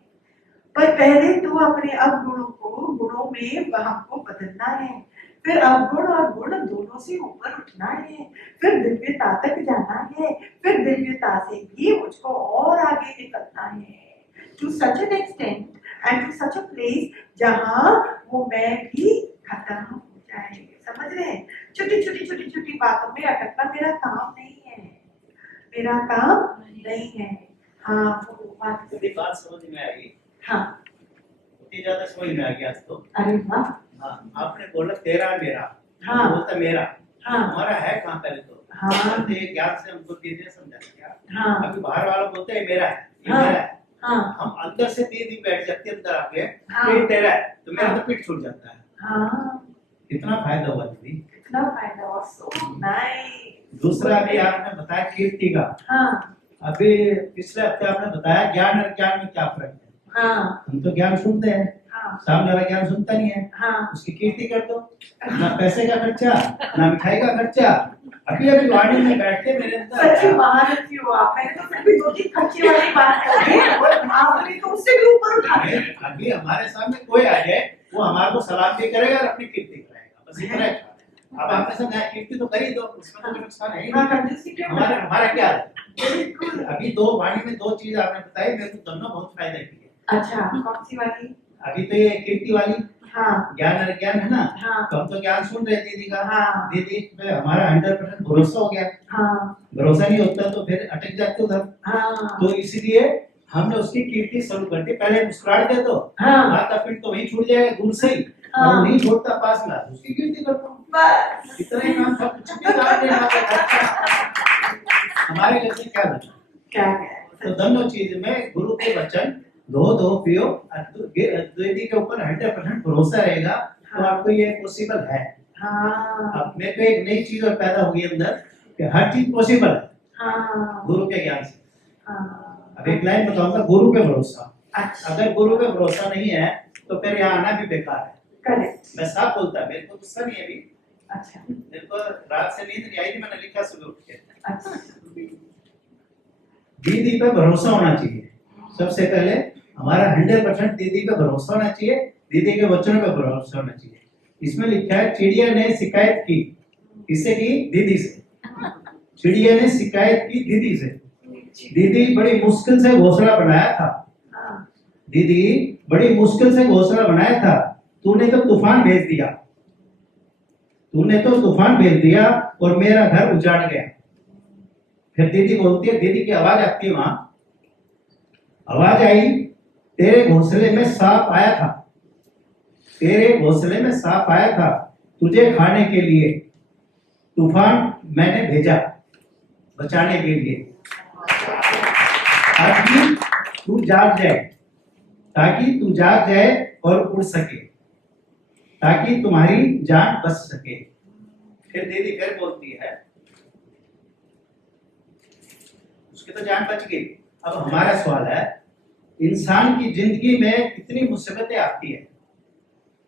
पर पहले तो अपने अवगुणों को गुणों में हमको बदलना है, फिर अवगुण और गुण दोनों से ऊपर उठना है, फिर दिव्यता तक जाना है, फिर दिव्यता से भी मुझको और आगे निकलना है, to such an extent and to such a place जहां वो मैं भी खत्म हो जाए। समझ रहे हैं? छोटी बातों में अटकना मेरा काम नहीं है, मेरा काम नहीं है। हाँ वो बात समझ में आई। हाँ उतनी ज्यादा समझ में आ गया आज तो। अरे वाह। हाँ, आपने बोला तेरा मेरा, हाँ बोलता मेरा, हाँ हमारा है कहाँ पहले तो। हाँ तो ये ज्ञान से हमको धीरे समझा क्या। हाँ अभी बाहर वाला बोलते हैं मेरा है, ये हाँ। मेरा है। हाँ हम अंदर से दीदी बैठ जाती है अंदर आके, हाँ। ये तेरा है, तो मेरा हाँ। तो पीठ छूट जाता है। हाँ कितना फायदा हुआ दीदी। कितना फायदा हुआ, सो नाइस। दूसरा अभी आपने बताया कीर्ति का। हाँ अभी पिछले हफ्ते आपने बताया ज्ञान और ज्ञान में क्या फर्क है। हाँ हम तो ज्ञान सुनते हैं, हाँ सामने वाला ज्ञान सुनता नहीं है, हाँ उसकी कीर्ति कर दो। ना पैसे का खर्चा, ना मिठाई का खर्चा। अभी अभी वाणी में बैठते मेरे सच्ची अंदर महारथी हो आप। मैंने तो फिर भी दो तीन खर्चे वाली बात करी है, आपने तो उससे भी ऊपर उठा दिया। अभी हमारे सामने कोई आ जाए, वो हमारे को सलाम भी करेगा और अपनी कीर्ति कराएगा, बस इतना ही। अब आपने समझा कीर्ति तो कर ही दो, उसमें तो कोई नुकसान है ही हाँ नहीं। कंजूसी क्यों हमारा हमारा क्या है? बिल्कुल। अभी दो वाणी में दो चीज आपने बताई, मेरे को दोनों बहुत फायदा की है। अच्छा कौन सी वाली? अभी तो ये कीर्ति वाली, हाँ ज्ञान और ज्ञान है ना, हाँ तो हम तो ज्ञान सुन रहे दीदी का। हाँ दीदी पे हमारा 100% भरोसा हो गया। हाँ भरोसा नहीं होता तो फिर अटक जाते उधर। हाँ तो इसलिए हमने उसकी कीर्ति शुरू कर दी। पहले मुस्कुराहट दे दो, हाँ माता पिट तो वही छूट जाएगा दूर से ही, हाँ। और नहीं छोड़ता पास में, उसकी कीर्ति करता हूँ। बस इतना ही काम था, कुछ भी काम नहीं आता। हमारे घर में क्या बचा? क्या है? तो दोनों चीज में गुरु के वचन दो दो पियो, दीदी के ऊपर 100% भरोसा रहेगा, तो आपको ये पॉसिबल है। हाँ अब मेरे को एक नई चीज और पैदा हुई अंदर कि हर चीज पॉसिबल है हाँ गुरु के ज्ञान से। हाँ। अब एक लाइन बताऊंगा, गुरु पे भरोसा। अच्छा अगर गुरु पे भरोसा नहीं है तो फिर यहाँ आना भी बेकार है। करेक्ट। मैं साफ बोलता, मेरे को गुस्सा नहीं है अभी, अच्छा मेरे को रात से नींद नहीं आई थी, मैंने लिखा सुबह उठ के। अच्छा दीदी पे भरोसा होना चाहिए। सबसे पहले हमारा 100% दीदी पे भरोसा होना चाहिए, दीदी के वचनों पे भरोसा होना चाहिए। इसमें लिखा है चिड़िया ने शिकायत की, किससे की? दीदी से। चिड़िया ने शिकायत की दीदी से। दीदी बड़ी मुश्किल से घोंसला बनाया था, हाँ दीदी बड़ी मुश्किल से घोंसला बनाया था, तूने तो तूफान भेज दिया, तूने तो तूफान भेज दिया और मेरा घर उजाड़ गया। फिर दीदी बोलती है, दीदी की आवाज आती है वहां, आवाज आई, तेरे घोंसले में सांप आया था, तेरे घोंसले में सांप आया था, तुझे खाने के लिए तूफान मैंने भेजा बचाने के लिए, ताकि तू जाग जाए, ताकि तू जाग जाए और उड़ सके, ताकि तुम्हारी जान बच सके। फिर दीदी फिर बोलती है, उसकी तो जान बच गई। अब हमारा सवाल है, इंसान की जिंदगी में कितनी मुसीबतें आती है,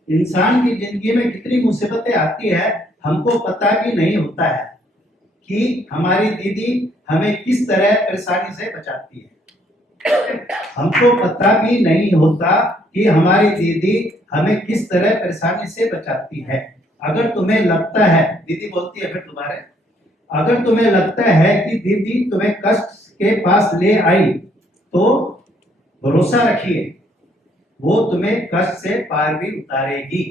इंसान की जिंदगी में कितनी मुसीबतें आती है, हमको पता भी नहीं होता है कि हमारी दीदी हमें किस तरह परेशानी से बचाती है। हमको पता भी नहीं होता कि हमारी दीदी हमें किस तरह परेशानी से बचाती है। अगर तुम्हें लगता है, दीदी बोलती है फिर दोबारा, अगर तुम्हें लगता है कि दीदी तुम्हें कष्ट के पास ले आई तो भरोसा रखिए वो तुम्हें कष्ट से पार भी उतारेगी,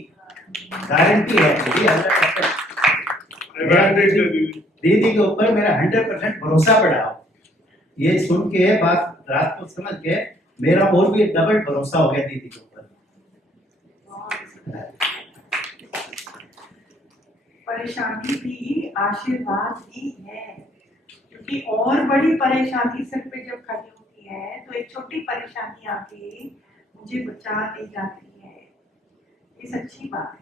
गारंटी है दीदी 100%। दीदी के ऊपर मेरा 100% भरोसा पड़ा हो। ये सुन के बात रात को समझ के मेरा और भी डबल भरोसा हो गया दीदी के ऊपर। परेशानी भी आशीर्वाद ही है, क्योंकि और बड़ी परेशानी सिर पे जब खड़ी होती है तो एक छोटी परेशानी आके मुझे बचा ले जाती है। ये सच्ची बात है,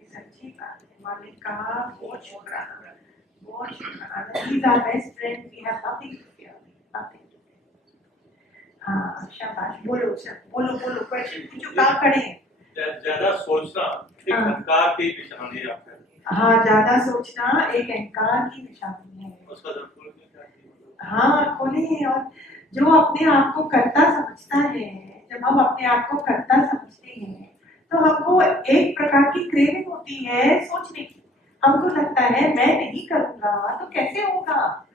ये सच्ची बात है। मालिक का बहुत शुक्राना, बहुत शुक्राना। He is our best friend, we have nothing to fear, nothing to fear। हाँ शाबाश, बोलो बोलो बोलो, क्वेश्चन पूछो, कहाँ खड़े हैं? ज्यादा सोचना एक हाँ। अहंकार की निशानी है आपका। हाँ, ज्यादा सोचना एक अहंकार की निशानी है। उसका जब खोल के क्या किया? हाँ खोले। और जो अपने आप को करता समझता है, जब हम अपने आप को करता समझते हैं तो हमको एक प्रकार की क्रेविंग होती है सोचने की। हमको लगता है मैं नहीं करूंगा तो कैसे होगा,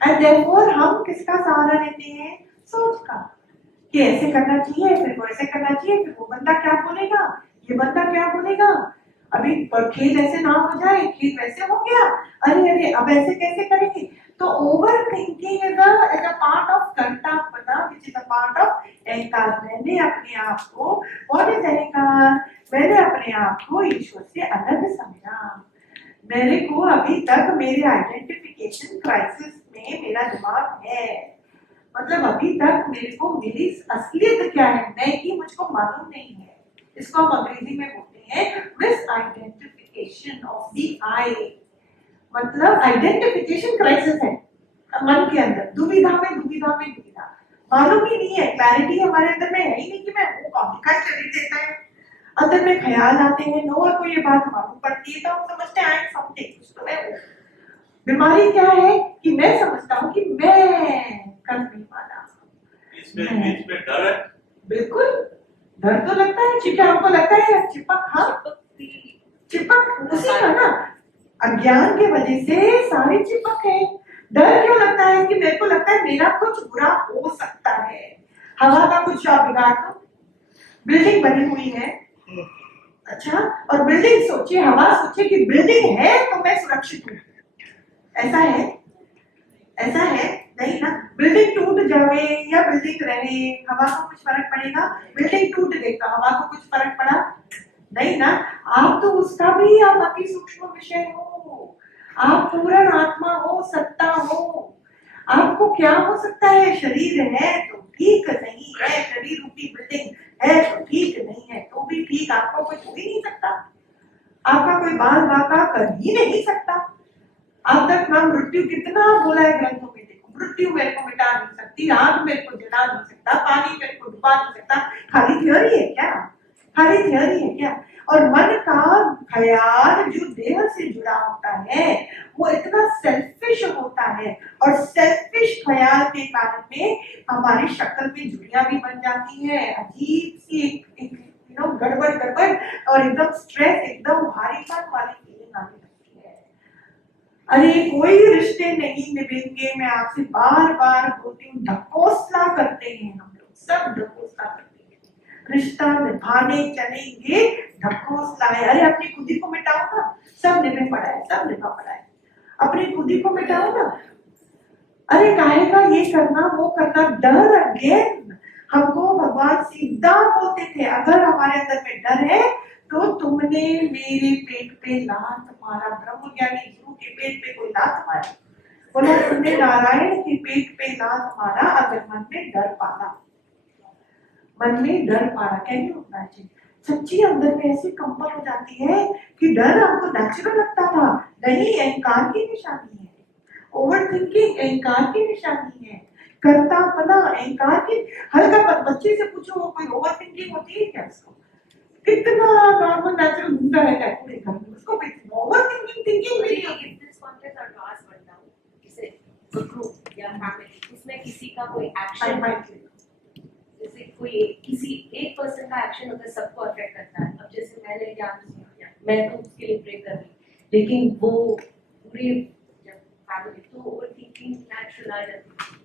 एंड देयरफॉर हम किसका सहारा लेते हैं? सोच का, कि ऐसे करना चाहिए, फिर वो ऐसे करना चाहिए, फिर वो बंदा क्या बोलेगा, ये बंदा क्या बोलेगा, अभी खेत ऐसे ना हो जाए, खेत वैसे हो गया, अरे अरे अब ऐसे कैसे करेंगे। तो overthinking is a part of कर्तापना, which is a part of अहंकार। मैंने अपने आप को, व्हाट इज अहंकार? मैंने अपने आप को ईश्वर से अलग समझा। मेरे को अभी तक मेरे आइडेंटिफिकेशन क्राइसिस में मेरा दिमाग है, मतलब अभी तक मेरे को मेरी असलियत क्या है, मैं की मुझको मालूम नहीं है। इसको हम अंग्रेजी में बोलते हैं मिस आइडेंटिफिकेशन ऑफ द आई, मतलब आइडेंटिफिकेशन क्राइसिस है मन के अंदर, दुविधा में दुविधा में दुविधा, मालूम ही नहीं है, क्लैरिटी हमारे अंदर में है ही नहीं कि मैं हूँ कौन, का शरीर देता है। अंदर में ख्याल आते हैं, लोगों को ये बात मालूम पड़ती है तो हम समझते हैं समथिंग, कुछ तो मैं हूँ। बीमारी क्या है कि मैं समझता हूँ कि मैं करने वाला। इसमें डर है। बिल्कुल, डर तो लगता है, क्योंकि हमको लगता है चिपक, हाँ चिपक उसी का ना, अज्ञान के वजह से सारी चिपक है। डर क्यों लगता है? कि मेरे को लगता है मेरा कुछ बुरा हो सकता है, हवा का कुछ बिगाड़ दो। बिल्डिंग बनी हुई है, अच्छा, और बिल्डिंग सोचे, हवा सोचे कि बिल्डिंग है तो मैं सुरक्षित हूँ, ऐसा है? ऐसा है नहीं ना। बिल्डिंग टूट जावे या बिल्डिंग रहे, हवा को कुछ फर्क पड़ेगा? बिल्डिंग टूट गई तो हवा को कुछ फर्क पड़ा नहीं ना। आप तो उसका भी आप अति सूक्ष्म विषय हो, आप पूर्ण आत्मा हो, सत्ता हो। आपको क्या हो सकता है? शरीर है तो ठीक नहीं है, शरीर रूपी बिल्डिंग है तो ठीक नहीं है, तो भी ठीक, आपको कुछ हो ही नहीं सकता, आपका कोई बाल बाका कर ही नहीं सकता। अब तक मैं मृत्यु कितना बोला है ग्रंथों में, देखो मृत्यु मेरे को मिटा नहीं सकती, आग मेरे को जला नहीं सकता, पानी मेरे को डुबा नहीं सकता। खाली थियोरी है क्या? खाली थियोरी है क्या? और मन का ख्याल जो देह से जुड़ा होता है वो इतना सेल्फिश होता है, और सेल्फिश ख्याल के कारण में हमारी शक्ल में झुर्रियां भी बन जाती है, अजीब सी एक गड़बड़ गड़बड़, और एकदम स्ट्रेस, एकदम भारीपन वाली फीलिंग आने लगती है। अरे कोई रिश्ते नहीं निभेंगे, मैं आपसे बार बार बोलती हूँ, ढकोसला करते हैं हम लोग, सब ढकोसला करते हैं। रिश्ता निभाने चलेंगे, ढकोसला है। अरे अपनी खुदी को मिटाओ ना, सब निभे पड़ा है, सब निभा पड़ा है, अपनी खुदी को मिटाओ ना। अरे काहे का ये करना वो करना, डर अगेन। हमको भगवान सीधा बोलते थे, अगर हमारे अंदर में डर है तो तुमने मेरे पेट पे लात मारा, ब्रह्म ज्ञानी गुरु के पेट पे कोई लात मारा, बोला तुमने नारायण के पेट पे लात मारा, अगर मन में डर पाला, मन में डर पाला, कैसे होना चाहिए? सच्ची अंदर में ऐसी कंपन हो जाती है कि डर हमको नेचुरल लगता था, नहीं, अहंकार की निशानी है। ओवर थिंकिंग अहंकार की निशानी है, करतापना अहंकार की। हल्का बच्चे से पूछो, कोई ओवर थिंकिंग होती है क्या? उसको कितना नॉर्मल नेचुरल घूमता रहता है पूरे घर में, उसको ओवर थिंकिंग नहीं होती। उसमें किसी का कोई एक्शन, जैसे कोई किसी एक पर्सन का एक्शन होता है, सबको अफेक्ट करता है। अब जैसे मैंने ज्ञान सुन लिया, मैं तो उसके लिए प्रे कर रही, लेकिन वो पूरे जब फैमिली तो ओवर थिंकिंग नेचुरल आ जाती है।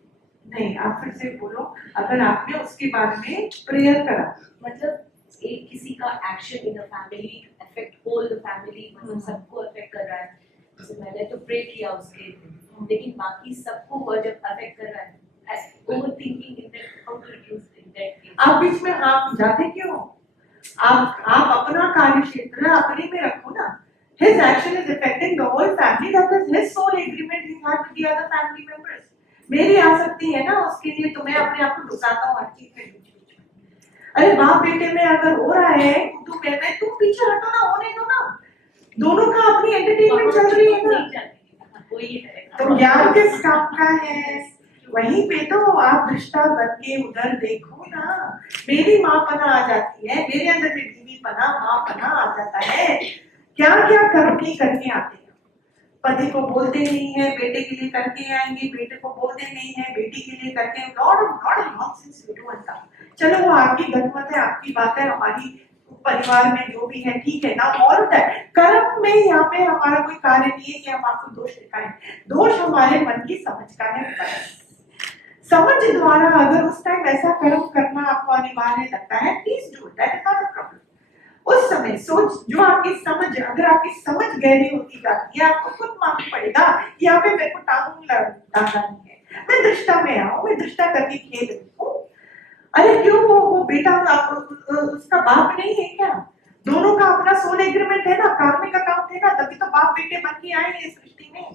नहीं, आप फिर से बोलो, अगर आपने उसके बारे में प्रेयर करा, मतलब एक किसी का action in a family affect whole the family, मतलब सबको अफेक्ट कर रहा है। जैसे मैंने तो प्रे किया उसके, लेकिन बाकी सबको वो जब अफेक्ट कर रहा है, over thinking in that, how to reduce in that case. आप बीच में हाथ जाते क्यों? आप अपना कार्य क्षेत्र अपने में रखो ना। His action is affecting the whole family. That is his sole agreement he had with the other family members. मेरी आ सकती है ना उसके लिए, तो मैं अपने आप को घुसाता हूँ हर चीज में बीच में। अरे बाप बेटे में अगर हो रहा है तू मैं तुम पीछे हटो ना, होने दो ना। दोनों का अपनी एंटरटेनमेंट चल रही है ना। तो ज्ञान किस काम का है? वहीं पे तो आप दृष्टा बन के उधर देखो ना। मेरी माँ पना आ जाती है, मेरे अंदर में बीवी पना, माँ पना आ जाता है। क्या क्या कर्म नहीं करके आते हैं। पति को बोलते नहीं है, बेटे के लिए करके आएंगे, बेटे को बोलते नहीं है, बेटी के लिए करके, lot of nonsense we do and that. चलो वो आपकी गलत है, आपकी बात है, हमारी परिवार में जो भी है ठीक है ना, और होता है। कर्म में यहाँ पे हमारा कोई कार्य नहीं है कि हम आपको दोष दिखाएं। दोष हमारे मन की समझ का है। समझ द्वारा अगर उस टाइम ऐसा कर्म करना आपको अनिवार्य लगता है, please do, that is not a problem. उस समय सोच, जो आपकी समझ, अगर आपकी समझ गहरी होती जाती है, आपको खुद मालूम पड़ेगा कि यहाँ पे मेरे को टांग डालना नहीं है, मैं दृष्टा में आऊं, मैं दृष्टा करके खेल रही हूँ। अरे क्यों वो बेटा उसका बाप नहीं है क्या? दोनों का अपना सोल एग्रीमेंट है ना, कार्मिक अकाउंट है ना, तभी तो बाप बेटे बन के आए हैं इस सृष्टि में।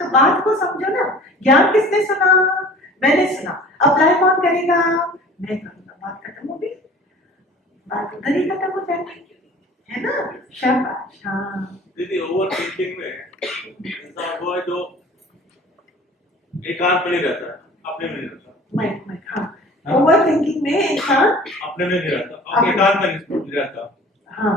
तो बात को समझो ना। ज्ञान किसने सुना? मैंने सुना। अप्लाई कौन करेगा? मैं करूंगा। बात खत्म हो गई, बात उधर ही खत्म हो जाएगी, है ना? शाबाश। हाँ दीदी, ओवर थिंकिंग में इंसान वो है जो एकांत में नहीं रहता है, अपने में नहीं रहता। मैं हाँ, ओवर थिंकिंग में इंसान अपने में नहीं रहता और एकांत में नहीं रहता। हाँ,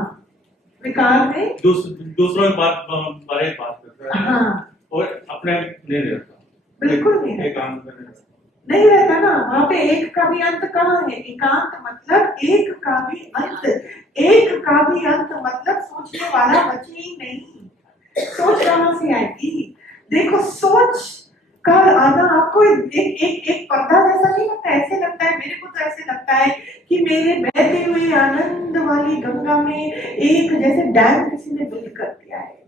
विकार में दूसरों के बारे में बात करता है। हाँ, और अपने में नहीं रहता। बिल्कुल नहीं रहता। एकांत में नहीं रहता। नहीं रहता ना। वहां पे एक का भी अंत कहाँ है? एकांत मतलब एक का भी अंत। एक का भी अंत मतलब सोचने वाला बचे ही नहीं। सोच कहाँ से आएगी? देखो, सोच का आना आपको एक पर्दा जैसा नहीं लगता? ऐसे लगता है, मेरे को तो ऐसे लगता है कि मेरे बहते हुए आनंद वाली गंगा में एक जैसे डैम किसी ने बिल्ड कर दिया है।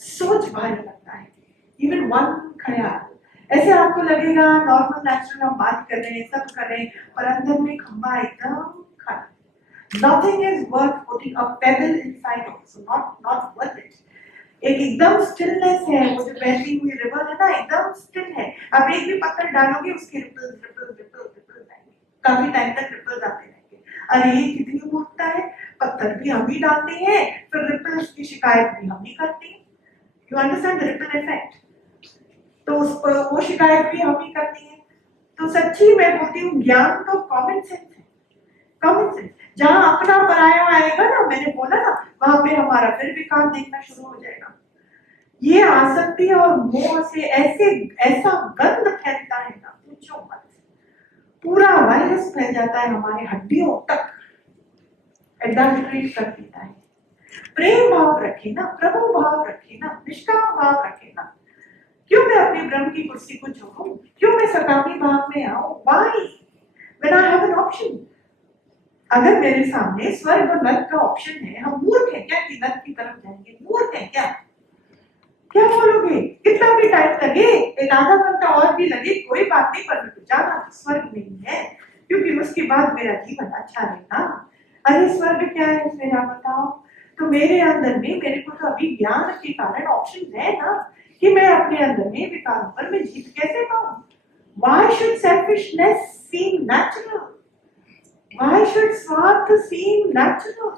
सोच भारी लगता है। इवन वन ख्याल ऐसे आपको लगेगा नॉर्मल नेचुरल हम बात कर रहे हैं, सब कर रहे हैं, पर अंदर में खंबा एकदम खाली। Nothing is worth putting a pebble inside also, not worth it. एक एकदम स्टिलनेस है, वो जो बहती हुई रिवर है ना, एकदम स्टिल है। आप एक भी पत्थर डालोगे उसके रिपल्स रिपल्स रिपल्स रिपल्स आएंगे, काफी टाइम तक रिपल्स आते रहेंगे। अरे ये कितनी मूर्खता है, पत्थर भी हम ही डालते हैं, फिर रिपल्स की शिकायत भी हम ही करते हैं। You understand the ripple effect? तो उस पर वो शिकायत भी हम ही करती हैं। तो सच्ची मैं बोलती हूँ, ज्ञान तो कॉमन सेंस है। कॉमन सेंस जहाँ अपना पराया आएगा ना, मैंने बोला ना, वहां पे हमारा फिर विकार देखना शुरू हो जाएगा। ये आसक्ति और मोह से ऐसा गंध फैलता है ना, पूछो मत। पूरा वायरस फैल जाता है हमारे हड्डियों तक, एडल्ट्रेट कर देता है। प्रेम भाव रखे ना, प्रभु भाव रखे ना, निष्काम भाव रखे ना। क्यों मैं अपने ब्रह्म की कुर्सी को छोड़ूं? क्यों मैं सकामी भाव में आऊं? Why? When I have an option. अगर मेरे सामने स्वर्ग और नरक का ऑप्शन है, हम मूर्ख हैं क्या कि नरक की तरफ जाएंगे? मूर्ख हैं क्या? क्या बोलोगे? कितना भी टाइम लगे, एक आधा घंटा और भी लगे, कोई बात नहीं, पर जाना तो स्वर्ग नहीं है, क्योंकि उसके बाद मेरा जीवन अच्छा रहेगा। अरे स्वर्ग क्या है मेरा, बताओ? तो मेरे अंदर में, मेरे को तो अभी ज्ञान के कारण ऑप्शन है ना, कि मैं अपने अंदर में विकारों पर मैं जीत कैसे पाऊं? Why should selfishness seem natural? Why should स्वार्थ seem natural?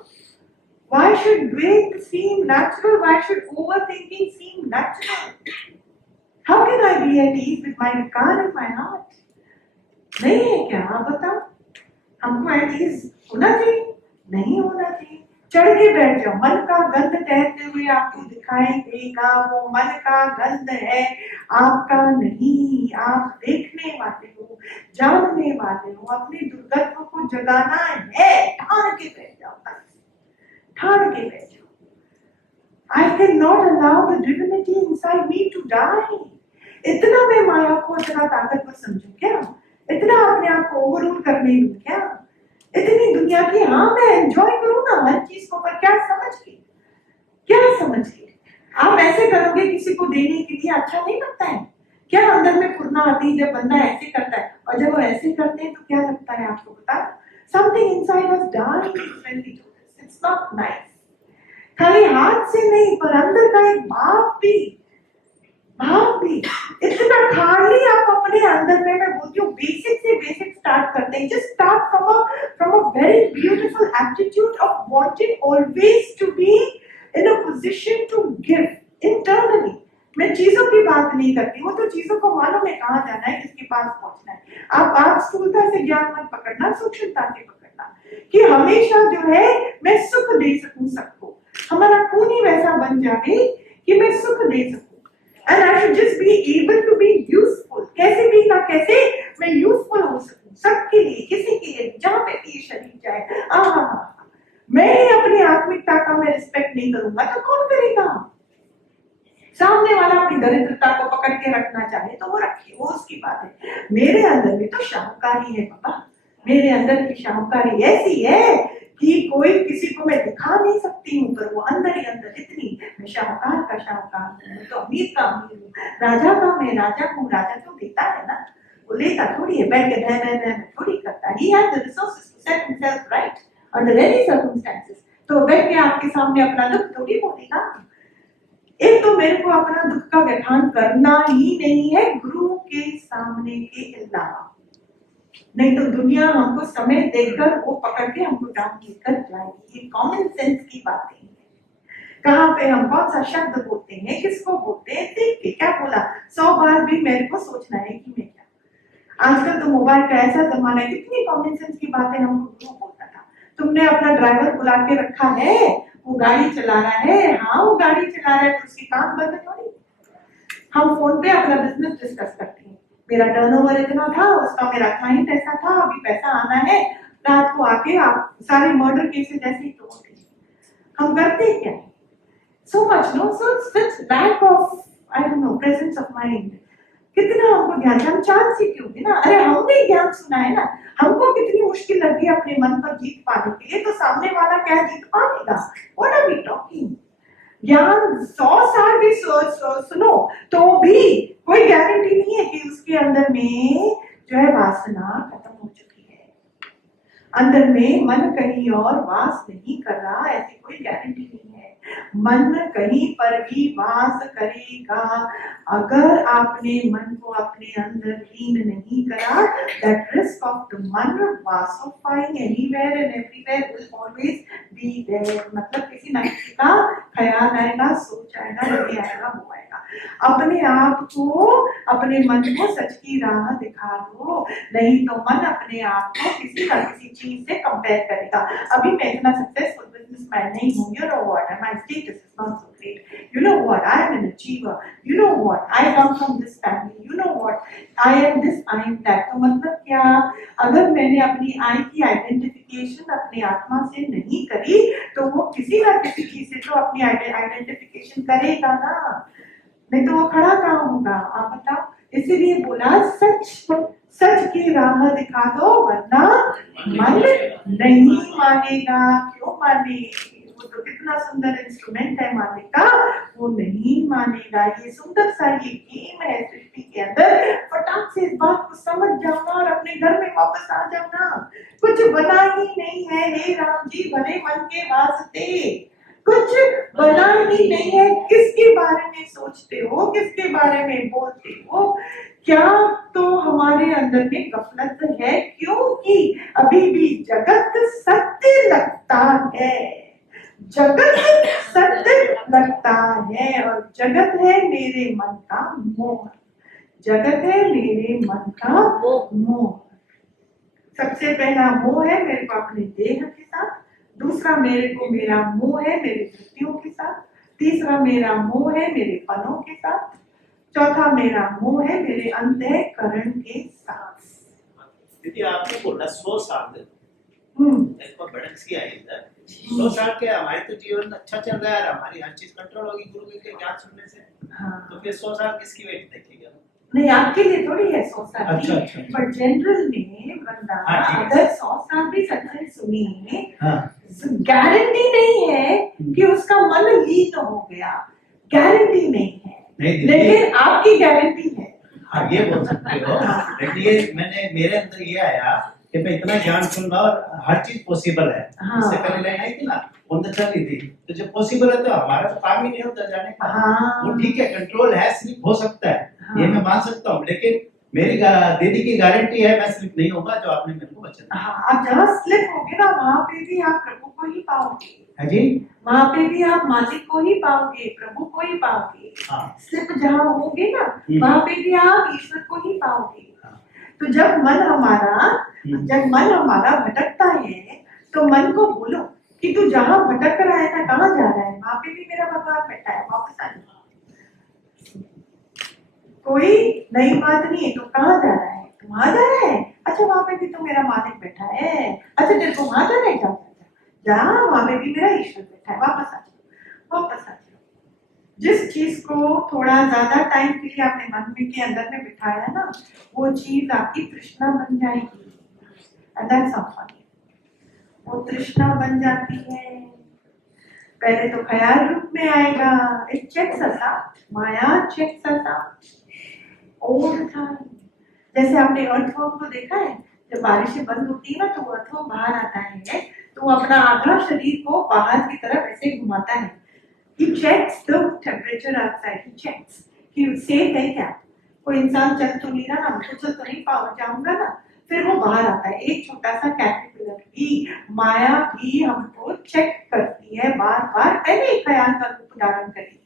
Why should dvait seem natural? Why should overthinking seem natural? How can I be at ease with my vikar in my heart? नहीं है क्या? आप बताओ। हमको at ease होना चाहिए? नहीं होना चाहिए। चढ़ के बैठ जाओ, मन का गंध तैरते हुए आपको दिखाई देगा। वो मन का गंध है, आपका नहीं। आप देखने वाले हो, जानने वाले हो, अपने दुर्गत्व को जगाना है। ठान के बैठ जाओ, ठान के बैठ जाओ। I cannot allow the divinity inside me to die. इतना मैं माया को इतना ताकतवर समझूं क्या? इतना अपने आप को ओवररूल करने दूं क्या? इतनी दुनिया की, हाँ मैं एंजॉय करूं ना हर चीज को, पर क्या समझ के? क्या समझ के? आप ऐसे करोगे किसी को देने के लिए, अच्छा नहीं लगता है क्या? अंदर में फुरना आती है जब बंदा ऐसे करता है, और जब वो ऐसे करते हैं तो क्या लगता है आपको? पता, something inside us dying when we do this. It's not nice. खाली हाथ से नहीं, पर अंदर का एक भाव भी इतना खाली आप अपने अंदर में, मैं बोलती हूँ बेसिक से बेसिक स्टार्ट करते हैं. Just start from a very beautiful aptitude of wanting always to be in a position to give internally. मैं चीजों की बात नहीं करती, वो तो चीजों को मालूम है कहाँ जाना है, किसके पास पहुंचना है. आप स्थूलता से ज्ञान मत पकड़ना, सूक्ष्मता से पकड़ना, कि हमेशा जो है मैं सुख दे सकूं सबको. हमारा खून ही वैसा बन जाए कि मैं सुख दे सकूं. And I should just be able to be useful. कैसे भी ना कैसे मैं यूजफुल हो सकूं सबके लिए, किसी के लिए, जहां पे भी ये शरीर जाए. मैं अपनी आत्मिकता का मैं रिस्पेक्ट नहीं करूंगा तो कौन करेगा? सामने वाला अपनी दरिद्रता को पकड़ के रखना चाहे तो वो रखे, वो उसकी बात है. मेरे अंदर में तो शाहूकारी है बाबा. मेरे अंदर की शाहूकारी ऐसी है कि कोई किसी को मैं दिखा नहीं सकती हूँ, पर वो अंदर ही अंदर इतनी, मैं शाहूकार का शाहूकार हूँ, मैं तो अमीर का अमीर हूँ, राजा का मैं राजा हूँ. राजा तो देता है ना, वो लेता थोड़ी है, बैठ के मैं थोड़ी करता. He has the resources to set himself right under any circumstances. तो बैठ के आपके सामने अपना दुख थोड़ी बोलेगा. एक तो मेरे को अपना दुख का व्यथान करना ही नहीं है गुरु के सामने के अलावा, नहीं तो दुनिया हमको समय देकर वो पकड़ के हमको डाउन लेकर जाएगी. ये कॉमन सेंस की बातें हैं. कहाँ पे हम कौन सा शब्द बोलते हैं, किसको बोलते हैं, देख के क्या बोला 100 बार भी मेरे को सोचना है कि मैं क्या. आजकल तो मोबाइल का ऐसा जमाना है, कितनी कॉमन सेंस की बातें हमको गुरु बोलता था. तुमने अपना ड्राइवर बुला के रखा है, वो गाड़ी चला रहा है. हाँ वो गाड़ी चला रहा है तो उसकी काम बंद थोड़ी. हम फोन पे अपना बिजनेस डिस्कस करते हैं. मेरा टर्नओवर इतना था, उसका मेरा क्लाइंट ऐसा था, अभी पैसा आना है. रात को आके आप सारे मर्डर केसेस ऐसे ही तो होते हैं. हम करते क्या है? So much no, so such lack of I don't know presence of mind. कितना हमको ज्ञान, हम चांद से क्यों ना? अरे हमने ज्ञान सुना है ना. हमको कितनी मुश्किल लगी अपने मन पर जीत पाने के लिए, तो सामने वाला क्या जीत पाएगा? What are we talking? ज्ञान 100 साल भी सुनो तो भी कोई गारंटी नहीं है कि उसके अंदर में जो है वासना खत्म हो चुकी है. अंदर में मन कहीं और वास नहीं कर रहा, ऐसी कोई गारंटी नहीं है. मन कहीं पर भी वास करेगा अगर आपने मन को अपने अंदर लीन नहीं करा. दैट रिस्क ऑफ द मन वासोफाइंग anywhere and everywhere will always be there. मतलब किसी न किसी का ख्याल आएगा, सोच आएगा, ये आएगा, वो आएगा. अपने आप को, अपने मन को सच की राह दिखा दो, नहीं तो मन अपने आप को किसी न किसी चीज से कंपेयर करेगा. अभी मैं इतना सक्सेसफुल बिजनेसमैन नहीं हूँ. You know what? My status is not so great. You know what? I am an achiever. You know what? I come from this family. You know what? I am this, I am that. तो मतलब क्या? अगर मैंने अपनी आई की आइडेंटिफिकेशन अपने आत्मा से नहीं करी, तो वो किसी ना किसी चीज से तो अपनी आइडेंटिफिकेशन करेगा ना. नहीं तो वो खड़ा कहाँ होगा? आप बताओ. इसीलिए बोला सच की राह दिखा दो, वरना मन नहीं मानेगा. क्यों माने? वो तो कितना सुंदर इंस्ट्रूमेंट है मालिक का, वो नहीं मानेगा. ये सुंदर सा ये गेम है सृष्टि के अंदर. फटाक से इस बात को समझ जाओ ना और अपने घर में वापस आ जाओ ना. कुछ बना ही नहीं है हे राम जी भले मन के वास्ते. कुछ बना ही नहीं है. किसके बारे में सोचते हो, किसके बारे में बोलते हो? क्या तो हमारे अंदर में गफलत है, क्योंकि अभी भी जगत सत्य लगता है. जगत सत्य लगता है और जगत है मेरे मन का मोह. जगत है मेरे मन का मोह. सबसे पहला मोह है मेरे को अपने देह के साथ. दूसरा मेरे को मेरा मोह है मेरे वृत्तियों के साथ. तीसरा मेरा मोह है मेरे पनों के साथ. चौथा मेरा मोह है मेरे अंतःकरण के साथ. दीदी आपने बोला 100 साल हम्म. इसको बड़क सी आई इधर 100 साल के हमारे तो जीवन अच्छा चल रहा है, हमारी हर चीज कंट्रोल होगी गुरु के ज्ञान सुनने से। हाँ तो फिर 100 साल किसकी वेट देखेगा? नहीं, आपके लिए थोड़ी है 100 साल अच्छा, की, अच्छा। बट जनरल में बंदा हाँ, ठीक है। अगर 100 साल भी सत्संग सुनिए, हाँ गारंटी नहीं है कि उसका मन लीन हो गया, गारंटी नहीं है, नहीं दीदी, लेकिन आपकी गारंटी है। हाँ ये बोल सकते हो, लेकिन ये मेरे अंदर ये आया कि मैं इतना ज्ञान सुन रहा और हर चीज पॉसिबल है। हाँ। इससे पहले लाइन आई थी ना, बंद चल रही थी, तो जब पॉसिबल है तो हमारा तो काम ही नहीं होता जाने का। हाँ। वो ठीक है, कंट्रोल है, स्लिप हो सकता है, हाँ। ये मैं मान सकता हूँ, लेकिन मेरी दीदी की गारंटी है मैं स्लिप नहीं होगा, जो आपने मेरे को वचन दिया। हाँ, आप जहाँ स्लिप होगे ना वहाँ पे भी आप प्रभु को ही पाओगे, है जी। वहाँ पे भी आप मालिक को ही पाओगे, प्रभु को ही पाओगे। हाँ। स्लिप जहाँ होगे ना वहाँ पे भी आप ईश्वर को ही पाओगे। हाँ। तो जब मन हमारा भटकता है तो मन को बोलो कि तू जहाँ भटक रहा है ना, कहाँ जा रहा है, वहाँ पे भी मेरा भगवान बैठा है, वापस आ जा। कोई नई बात नहीं है, तो कहाँ जा रहा है, तू वहां जा रहा है, अच्छा वहां पे भी तो मेरा मालिक बैठा है, अच्छा तेरे को वहां जाना है, जा वहां पे भी मेरा ईश्वर बैठा है, वापस आ जाओ, वापस आ जाओ। जिस चीज को थोड़ा ज्यादा टाइम के लिए आपने मन में के अंदर में बिठाया ना, वो चीज आपकी तृष्णा बन जाएगी, and that's not funny। वो तृष्णा बन जाती है, पहले तो ख्याल रूप में आएगा, it checks us out, Maya checks us out all the time। जैसे आपने अर्थवर्म को देखा है, जब बारिशें बंद होती है ना तो अर्थवर्म बाहर आता है, तो वो अपना आधा शरीर को बाहर की तरफ ऐसे घुमाता है। He checks the temperature outside, he checks कि सेफ है क्या, कोई इंसान चल तो नहीं रहा ना, मैं चल तो नहीं जाऊंगा ना, फिर वो बाहर आता है। एक छोटा सा कैटरपिलर भी, माया भी हमको चेक करती है बार बार, पहले एक ख्याल का रूप धारण करेगी,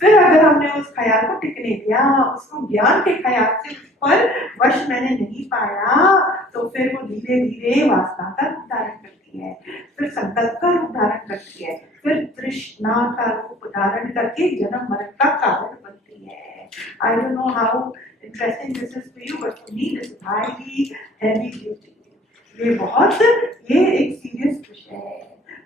फिर अगर हमने उस ख्याल को टिकने दिया, उसको ज्ञान के ख्याल से उस पर वश मैंने नहीं पाया, तो फिर वो धीरे धीरे वासना का रूप धारण करती है, फिर संकल्प का रूप धारण करती है, फिर तृष्णा का रूप धारण करके जन्म मरण का कारण बनती है। I don't know how interesting this is for you, but for me this is highly heavy duty। ये एक सीरियस विषय है।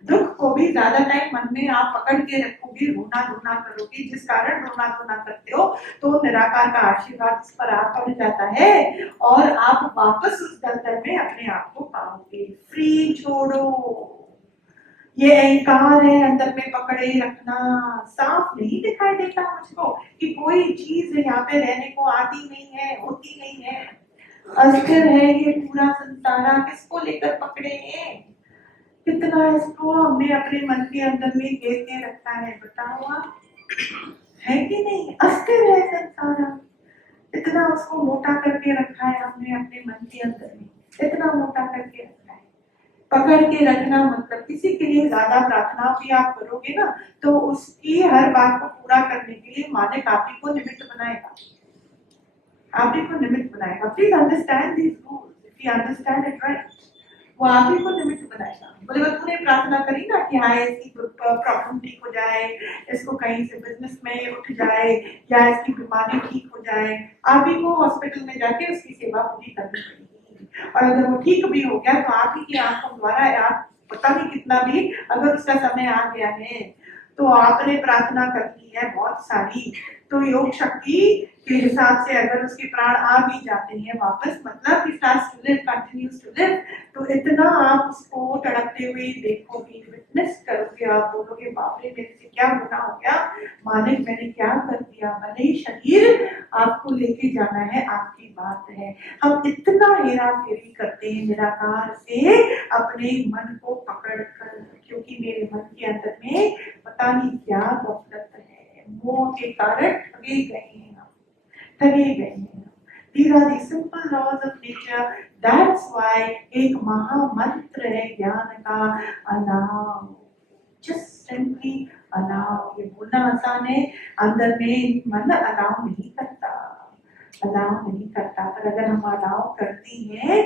दुख को भी ज्यादा टाइम मन में आप पकड़ के रखोगे, रोना धोना करोगे, जिस कारण रोना धोना करते हो, तो निराकार का आशीर्वाद इस पर आ पड़ जाता है और आप वापस उस दलदल में अपने आप को पाओगे। फ्री छोड़ो, ये अहंकार है अंदर में पकड़े रखना, साफ नहीं दिखाई देता मुझको कि कोई चीज यहाँ पे रहने को आती नहीं है, होती नहीं है, अस्थिर है ये पूरा संसार, किसको लेकर पकड़े हैं, कितना इसको हमने अपने मन के अंदर में घेर के रखा है, बताओ आप, है कि नहीं? अस्थिर है संसार, इतना उसको मोटा करके रखा है हमने अपने मन के अंदर में, इतना मोटा करके रखा है। पकड़ के रखना मतलब किसी के लिए ज्यादा प्रार्थना भी आप करोगे ना, तो उसकी हर बात को पूरा करने के लिए मालिक आप ही को निमित्त बनाएगा, आप ही को निमित्त बनाएगा। Please understand this rules, if you understand it right, वो आप ही को निमित्त बनाएगा। बोले तूने प्रार्थना करी ना कि हाँ इसकी प्रॉब्लम ठीक हो जाए, इसको कहीं से बिजनेस में उठ जाए, या इसकी बीमारी ठीक हो जाए, आप ही को हॉस्पिटल में जाके उसकी सेवा पूरी करनी पड़ेगी। और अगर वो ठीक भी हो गया तो आप ही की आंखों द्वारा, आप पता नहीं कितना भी अगर उसका समय आ गया है तो आपने प्रार्थना कर ली है बहुत सारी, तो योग शक्ति के हिसाब से अगर उसके प्राण आ भी जाते हैं वापस, मतलब he starts to live, continues to live, तो इतना आप उसको तड़पते हुए देखोगे, विटनेस करोगे, आप बोलोगे बाप रे मेरे से क्या गुनाह हो गया, मालिक मैंने क्या कर दिया, भले ही शरीर आपको लेके जाना है आपकी बात है। हम इतना हेरा फेरी करते हैं निराकार से अपने मन को पकड़ कर, क्योंकि मेरे मन के अंदर में पता नहीं क्या गफलत है, मोह के कारण ठगे गए हैं, ठगे गए हैं। These are the simple laws of nature. That's why एक महामंत्र है ज्ञान का, allow, just simply allow। ये बोलना आसान है, अंदर में मन allow नहीं करता, allow नहीं करता, पर अगर हम allow करती हैं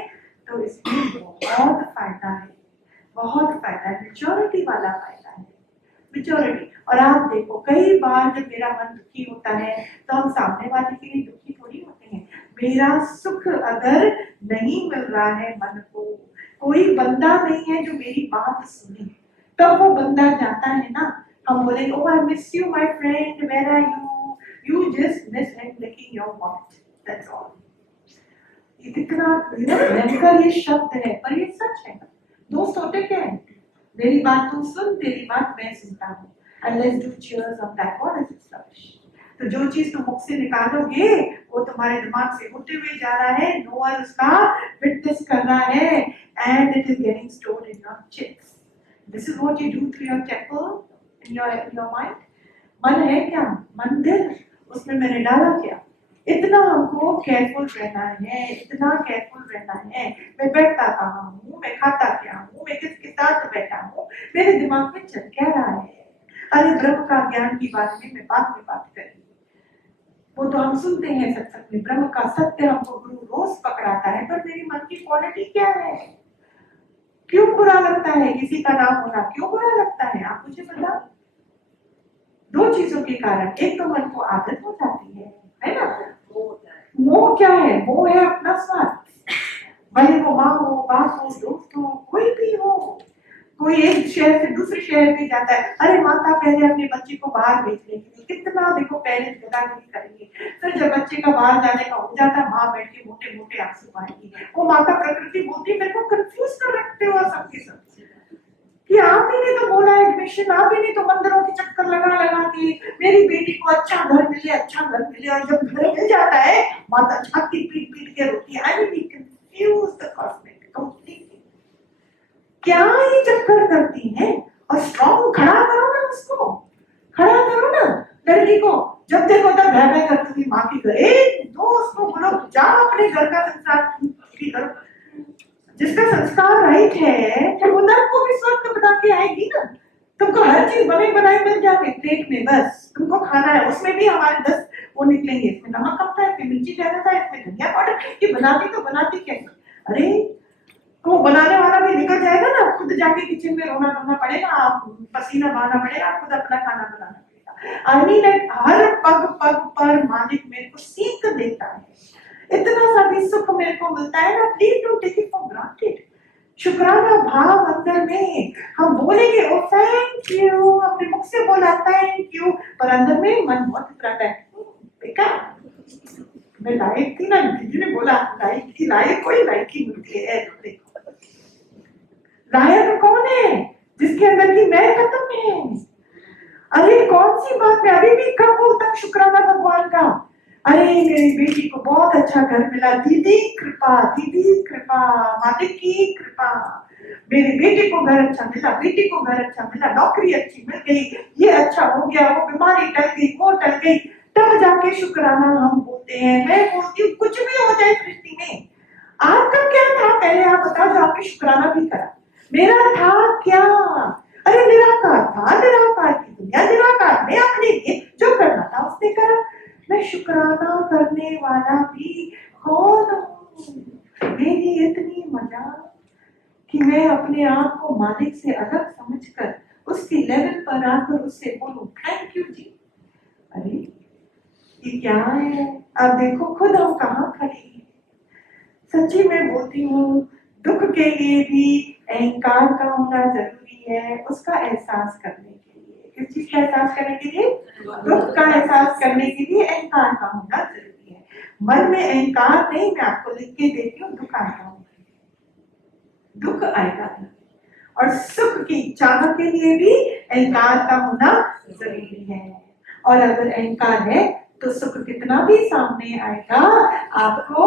तो इसमें बहुत फायदा है, बहुत फायदा है, मेच्योरिटी वाला फायदा है, मेच्योरिटी। और आप देखो कई बार जब मेरा मन दुखी होता है तो हम सामने वाले के लिए दुखी थोड़ी होते हैं। मेरा सुख अगर नहीं मिल रहा है मन को, कोई बंदा नहीं है जो मेरी बात सुने, तब वो बंदा जाता है ना, हम बोलेंगे oh I miss you my friend, where are you, you just miss him licking your wallet, that's all. कितना भयंकर ये शब्द है, पर ये सच है। दोस्त होते क्या है, मेरी बात तू सुन, तेरी बात मैं सुनता हूँ, and let's do cheers on that, what is it rubbish? तो जो चीज तुम मुख से निकालोगे वो तुम्हारे दिमाग से होते हुए जा रहा है, नोअर उसका विटनेस कर रहा है, and it is getting stored in your chips. This is what you do to your temple in your mind. मन है क्या, मंदिर, उसमें मैंने डाला क्या? इतना हमको केयरफुल रहना है, इतना केयरफुल रहना है। मैं बैठता कहाँ हूँ, मैं खाता क्या हूँ, मैं किसके साथ बैठा हूँ, मेरे दिमाग में चल क्या रहा है। अरे ब्रह्म का ज्ञान की बात में बात करी, वो तो हम सुनते हैं सत्संग में, ब्रह्म का सत्य हमको गुरु रोज पकड़ाता है, पर मेरी मन की क्वालिटी क्या है? क्यों बुरा लगता है किसी का नाम होना, क्यों बुरा लगता है, आप मुझे बताओ। दो चीजों के कारण, एक तो मन को आदत हो जाती है ना। मोह क्या है? मोह है अपना स्वार्थ, भले वो माँ हो, बाप हो, दोस्त हो, कोई भी हो। कोई एक शहर से दूसरे शहर में जाता है, अरे माता पहले अपने बच्चे को बाहर भेजने के लिए कितना देखो पहले जगह करेंगे, फिर जब बच्चे का बाहर जाने का हो जाता है, माँ बैठ के मोटे मोटे आंसू आएगी। वो माता प्रकृति बोलती है मेरे को कंफ्यूज कर रखते हो सबके सब कि आप ही ने तो बोला एडमिशन, आप ही ने तो मंदिरों के चक्कर लगा के मेरी बेटी को अच्छा घर मिले, और जब घर मिल जाता है माता छाती पीट के रोती है। I am confused completely. क्या ये चक्कर करती है? और स्ट्रॉन्ग खड़ा करो ना, उसको खड़ा करो ना, लड़की को जब देखो तब भय करती हुई माँ की घर, एक दोस्त को बोलो जा अपने घर का संसार करो। जिसका संस्कार राइट है वो नर्क को भी स्वर्ग बना के आएगी ना। तुमको हर चीज बने बनाई मिल जाती प्लेट में, बस तुमको खाना है। उसमें भी हमारे 10 वो निकलेंगे, इसमें नमक कम था, इसमें मिर्ची ज्यादा था, इसमें धनिया पाउडर, ये बनाती कैसे? अरे तो बनाने वाला भी निकल जाएगा ना, खुद जाके किचन में रोना धोना पड़ेगा, आप पसीना बहाना पड़ेगा, खुद अपना खाना बनाना पड़ेगा। आई मीन हर पग पग पर मालिक मेरे को सीख देता है, इतना सा भी सुख मेरे को मिलता है ना, please don't take it for granted. शुक्राना भाव अंदर में, हम बोलेंगे ओ थैंक यू, अपने मुख से बोला थैंक यू, पर अंदर में मन बहुत इतराता है, बेकार मैं लायक थी ना, दीदी ने बोला लायक थी, लायक कोई लायकी मिलती है। लायक कौन है? जिसके अंदर की मैं खत्म है। अरे कौन सी बात है, अभी भी कब बोलता शुक्राना भगवान का। अरे मेरी बेटी को बहुत अच्छा घर मिला, दीदी कृपा, मालिक की कृपा, मेरी बेटी को घर अच्छा मिला, बेटी को घर अच्छा मिला, नौकरी अच्छी मिल गई, ये अच्छा हो गया, वो बीमारी टल गई, वो टल गई, तब जाके शुक्राना हम बोलते हैं। मैं बोलती हूँ कुछ भी हो जाए सृष्टि में, आपका क्या था पहले आप बताओ, जो आपने शुक्राना भी करा। मेरा था क्या? अरे निराकार था, निराकार की दुनिया, निराकार ने अपने लिए जो करना था उसने करा। मैं शुक्राना करने वाला भी कौन हूँ? मेरी इतनी मजा कि मैं अपने आप को मालिक से अलग समझकर उसके लेवल पर आकर उससे बोलूं थैंक यू जी। अरे ये क्या है? अब देखो खुद हम कहाँ खड़े हैं। सच्ची मैं बोलती हूँ, दुख के लिए भी अहंकार का होना जरूरी है, उसका एहसास करने के लिए। किस चीज का एहसास करने के लिए? दुख का एहसास करने के लिए अहंकार का होना जरूरी है। मन में अहंकार नहीं, मैं आपको लिख के देती हूँ, दुख आएगा, दुख आएगा। और सुख की चाह के लिए भी अहंकार का होना जरूरी है। और अगर अहंकार है तो सुख कितना भी सामने आएगा आपको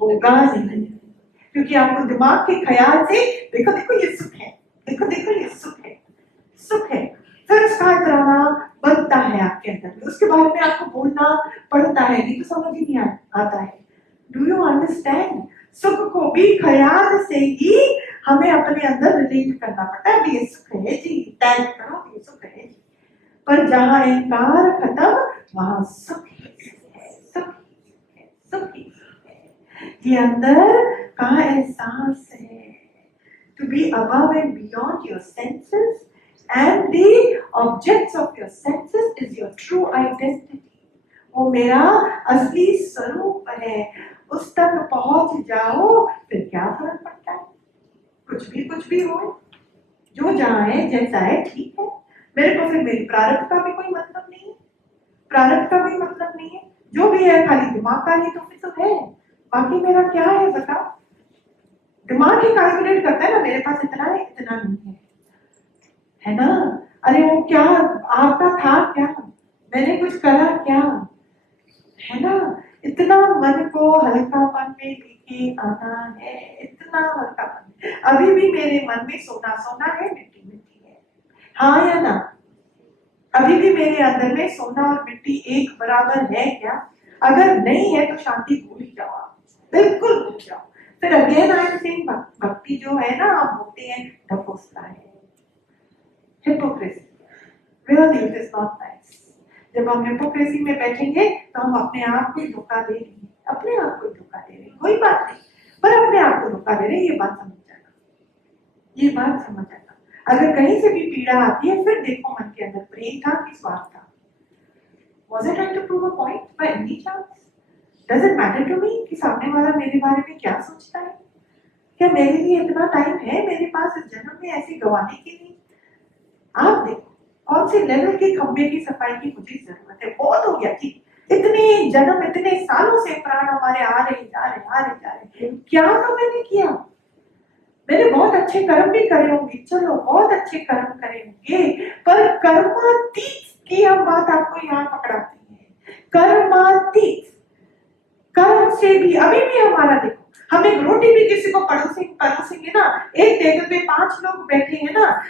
होगा नहीं, क्योंकि आपको दिमाग के ख्याल से देखो देखो ये सुख है, देखो देखो ये सुख है, सुख है, फिर उसका इतराना बनता है आपके अंदर में, उसके बारे में आपको बोलना पड़ता है, नहीं तो समझ ही नहीं आता है। Do you understand? सुख को भी ख्याल से ही हमें अपने अंदर रिलेट करना पड़ता है। ये सुख है जी, टैग करो ये सुख है जी, पर जहां अहंकार खत्म वहां सुख है, सुख है, सुख है। ये अंदर का एहसास है, to be above and beyond your senses and the objects of your senses is your true identity. वो मेरा असली स्वरूप है, उस तक पहुंच जाओ, फिर क्या फर्क पड़ता है? कुछ भी हो, जो जहाँ है जैसा है ठीक है, मेरे को फिर मेरी प्रारब्ध का भी कोई मतलब नहीं है, प्रारब्ध का भी मतलब नहीं है, जो भी है खाली दिमाग का ही तो फिर तो है, बाकी मेरा क्या है बताओ। दिमाग ही कैलकुलेट करता है ना, मेरे पास इतना है इतना नहीं है ना। अरे वो क्या आपका था क्या, मैंने कुछ करा क्या, है ना। इतना मन को हल्कापन में लेके आना है, इतना हल्कापन। अभी भी मेरे मन में सोना सोना है, मिट्टी मिट्टी है, हाँ या ना। अभी भी मेरे अंदर में सोना और मिट्टी एक बराबर है क्या? अगर नहीं है तो शांति भूल जाओ आप, बिल्कुल भूल जाओ। फिर अगेन आई एम सेइंग, भक्ति जो है ना आप बोलते हैं ढकोसला है, hypocrisy, really it is not nice. जब हम हिपोक्रेसी में बैठेंगे तो हम अपने आप को धोखा दे रहे हैं, अपने आप को धोखा दे रहे हैं, कोई बात नहीं, पर अपने आप को धोखा दे रहे हैं, ये बात समझ जाना, ये बात समझ जाना। अगर कहीं से भी पीड़ा आती है फिर देखो मन के अंदर प्रेम था कि स्वार्थ था। Was I trying to prove a point by any chance? Does it matter to me कि सामने वाला मेरे बारे में क्या सोचता है? क्या मेरे लिए इतना टाइम है मेरे पास इस जन्म में ऐसे गवाने के लिए? आप देखो कौन से लेवल के खंबे की सफाई की मुझे जरूरत है, बहुत हो गया ठीक। इतने जन्म इतने सालों से प्राण हमारे आ रहे जा रहे आ रहे जा रहे, क्या तो मैंने किया? मैंने बहुत अच्छे कर्म भी करे होंगे, चलो बहुत अच्छे कर्म करे होंगे, पर कर्मातीत की हम बात आपको यहाँ पकड़ाती है। कर्मातीत, कर्म से भी अभी भी हमारा देखो, हम एक रोटी भी किसी को परोसेंगे ना, एक टेबल पे 5 लोग बैठे हैं ना,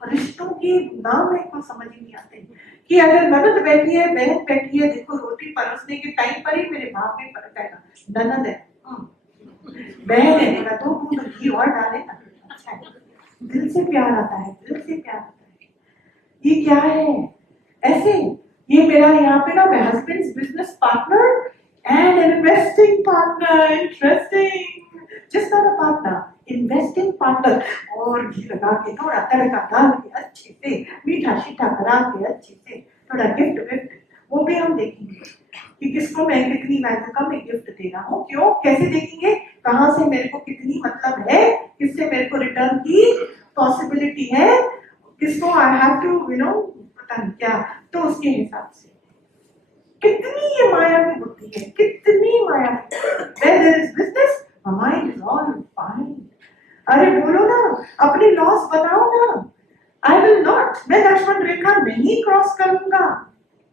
रिश्तों के नाम मेरे को समझ ही नहीं आते कि अगर ननद बैठी है बहन बैठी है, देखो रोटी परोसने के टाइम पर ही मेरे भाव में फर्क आएगा। ननद है बहन है, मेरा 2 बूंद घी और डाले ना, अच्छा है, दिल से प्यार आता है, दिल से प्यार आता है। ये क्या है ऐसे, ये मेरा यहाँ पे ना husband's business partner and investing partner, interesting, just not a partner, investing partner. और घी लगा के थोड़ा तड़का डाल के अच्छे से मीठा शीठा करा के अच्छे से थोड़ा गिफ्ट विफ्ट, वो भी हम देखेंगे कि किसको मैं कितनी वैल्यू का मैं गिफ्ट दे रहा हूँ, क्यों कैसे देखेंगे, कहाँ से मेरे को कितनी मतलब है, किससे मेरे को रिटर्न की पॉसिबिलिटी है, किसको आई हैव टू पता नहीं क्या, तो उसके हिसाब से कितनी ये माया की बुद्धि है, कितनी माया की। Where there is business, my mind is all fine. अरे बोलो ना, अपने लॉस बताओ ना। I will not, मैं लक्ष्मण रेखा नहीं क्रॉस करूंगा,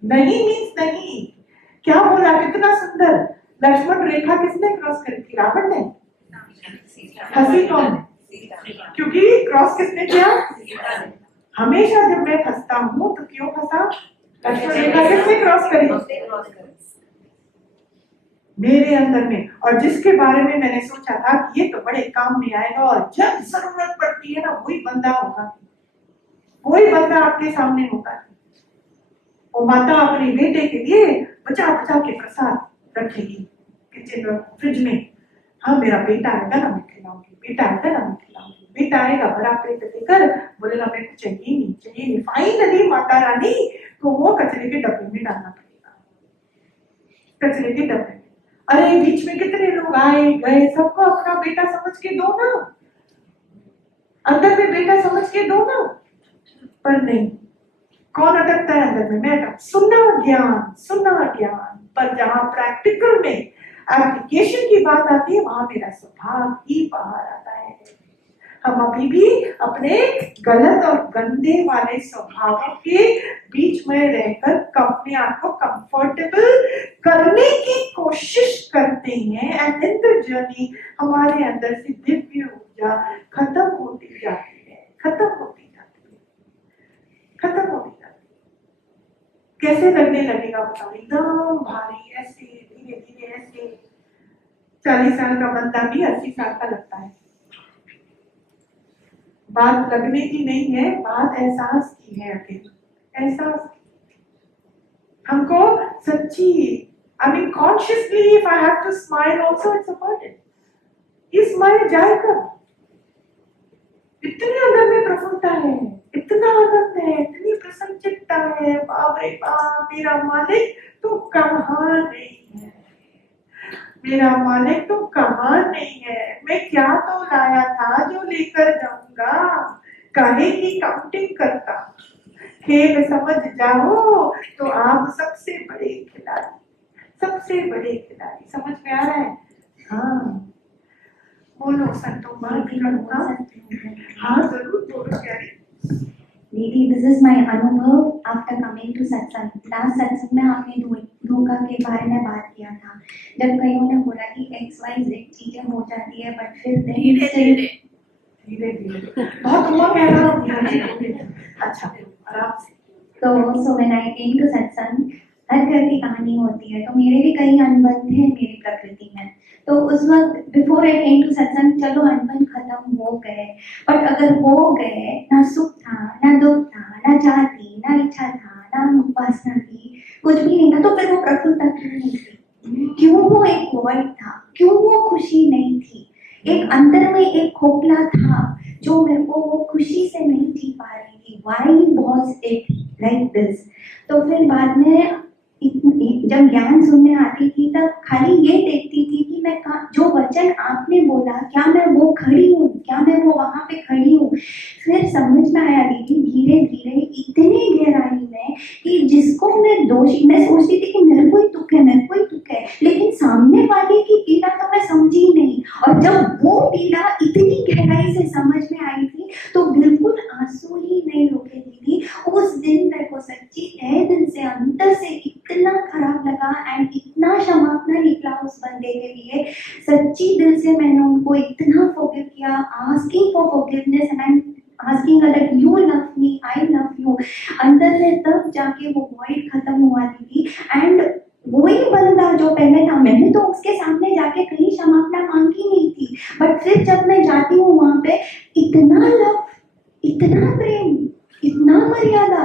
नहीं मीन्स नहीं। क्या बोला, कितना सुंदर, लक्ष्मण रेखा किसने क्रॉस करी थी, रावण ने, हंसी कौन है, क्योंकि क्रॉस किसने किया, हमेशा जब मैं फंसता हूँ तो क्यों फंसा, लक्ष्मण रेखा किसने क्रॉस करी, मेरे अंदर में। और जिसके बारे में मैंने सोचा था कि ये तो बड़े काम में आएगा और जब जरूरत पड़ती है ना वही बंदा होगा, वही बंदा आपके सामने होगा। वो माता अपने बेटे के लिए बचा बचा के प्रसाद रखेगी किचन में, फ्रिज में, हाँ मेरा बेटा आएगा ना मैं खिलाऊंगी, बेटा आएगा ना मैं खिलाऊंगी, बेटा आएगा बड़ा पेट लेकर बोलेगा मेरे को चाहिए नहीं चाहिए नहीं, फाइनली माता रानी को वो कचरे के डब्बे में डालना पड़ेगा, कचरे के डब्बे में। अरे बीच में कितने लोग आए गए, सबको अपना बेटा समझ के दो ना, अंदर में बेटा समझ के दो ना, पर नहीं, कौन अटकता है अंदर में, मैं सुनना ज्ञान, पर जहां प्रैक्टिकल में एप्लीकेशन की बात आती है वहां मेरा स्वभाव ही बाहर आता है। हम अभी भी अपने गलत और गंदे वाले स्वभावों के बीच में रहकर अपने आप को कंफर्टेबल करने की कोशिश करते हैं, एंड इन द जर्नी हमारे अंदर से दिव्य ऊर्जा खत्म होती जाती है, खत्म होती जाती है, खत्म होती जाती है। कैसे लगने लगेगा बताओ, एकदम भारी ऐसे धीरे धीरे ऐसे। 40 साल का बंदा भी 80 साल का लगता है। बात लगने की नहीं है, बात एहसास की है, अकेले एहसास की। हमको सच्ची, I mean consciously if I have to smile also it's a burden. ये स्माइल जाएगा, इतने अंदर में प्रफुल्लता है, इतना आनंद है, इतनी प्रसन्नचित्ता है, बाप रे बाप, मेरा मालिक तो कहाँ नहीं है, मेरा मालिक तो कहाँ नहीं है, मैं क्या तो लाया था जो लेकर जाऊंगा, काहे की काउंटिंग करता, खेल समझ जाओ तो आप सबसे बड़े खिलाड़ी, सबसे बड़े खिलाड़ी। समझ में आ रहा है? हाँ बोलो संतो माँ करता। हाँ जरूर बोलो प्यारी। दीदी, this is my अनुभव after coming to सत्संग। लास्ट सत्संग में आपने धोखा के बारे में बात किया था, जब कईयों ने बोला कि XYZ चीजें हो जाती है बट फिर धीरे धीरे धीरे धीरे बहुत हुआ कह रहा हूँ। अच्छा आराम से। तो so when I came to सत्संग, हर घर की कहानी होती है, तो मेरे भी कई अनबन थे मेरी प्रकृति में। तो उस वक्त बिफोर आई केम टू सत्संग, चलो अनबन खत्म हो गए, बट अगर हो गए, ना सुख था ना दुख था, ना चाह थी ना इच्छा था, ना उपासना थी, कुछ भी नहीं था, तो फिर वो प्रफुल्लता क्यों नहीं थी? क्यों वो एक वॉइड था? क्यों वो खुशी नहीं थी? एक अंदर में एक खोखला था जो मेरे को वो खुशी से नहीं जी पा रही थी। Why was it like this? तो फिर बाद में जब ज्ञान सुनने आती थी तब खाली ये देखती थी कि मैं जो वचन आपने बोला, क्या मैं वो खड़ी हूँ, क्या मैं वो वहाँ पे खड़ी हूँ? फिर समझ में आया दीदी, धीरे धीरे इतनी गहराई में कि जिसको मैं दोषी, मैं सोचती थी कि मेरे को ही दुख है, मेरे को ही दुख है, लेकिन सामने वाले की पीड़ा तो मैं समझी नहीं। और जब वो पीड़ा इतनी गहराई से समझ में आई थी तो बिल्कुल आंसू ही नहीं रुके दीदी। उस दिन मेरे को सच्ची तहे दिल से, अंदर से इतना खराब लगा एंड इतना क्षमापना निकला उस बंदे के लिए। सच्ची दिल से मैंने उनको इतना फॉरगिव किया, asking for forgiveness and I am asking that you love me, I love you. अंदर में तब जाके वो वॉइड खत्म हुआ दीदी। एंड वही बंदा जो पहले था, मैंने तो उसके सामने जाके कहीं क्षमापना मांगी नहीं थी, बट फिर जब मैं जाती हूँ वहां पे, इतना लव, इतना प्रेम, इतना मर्यादा,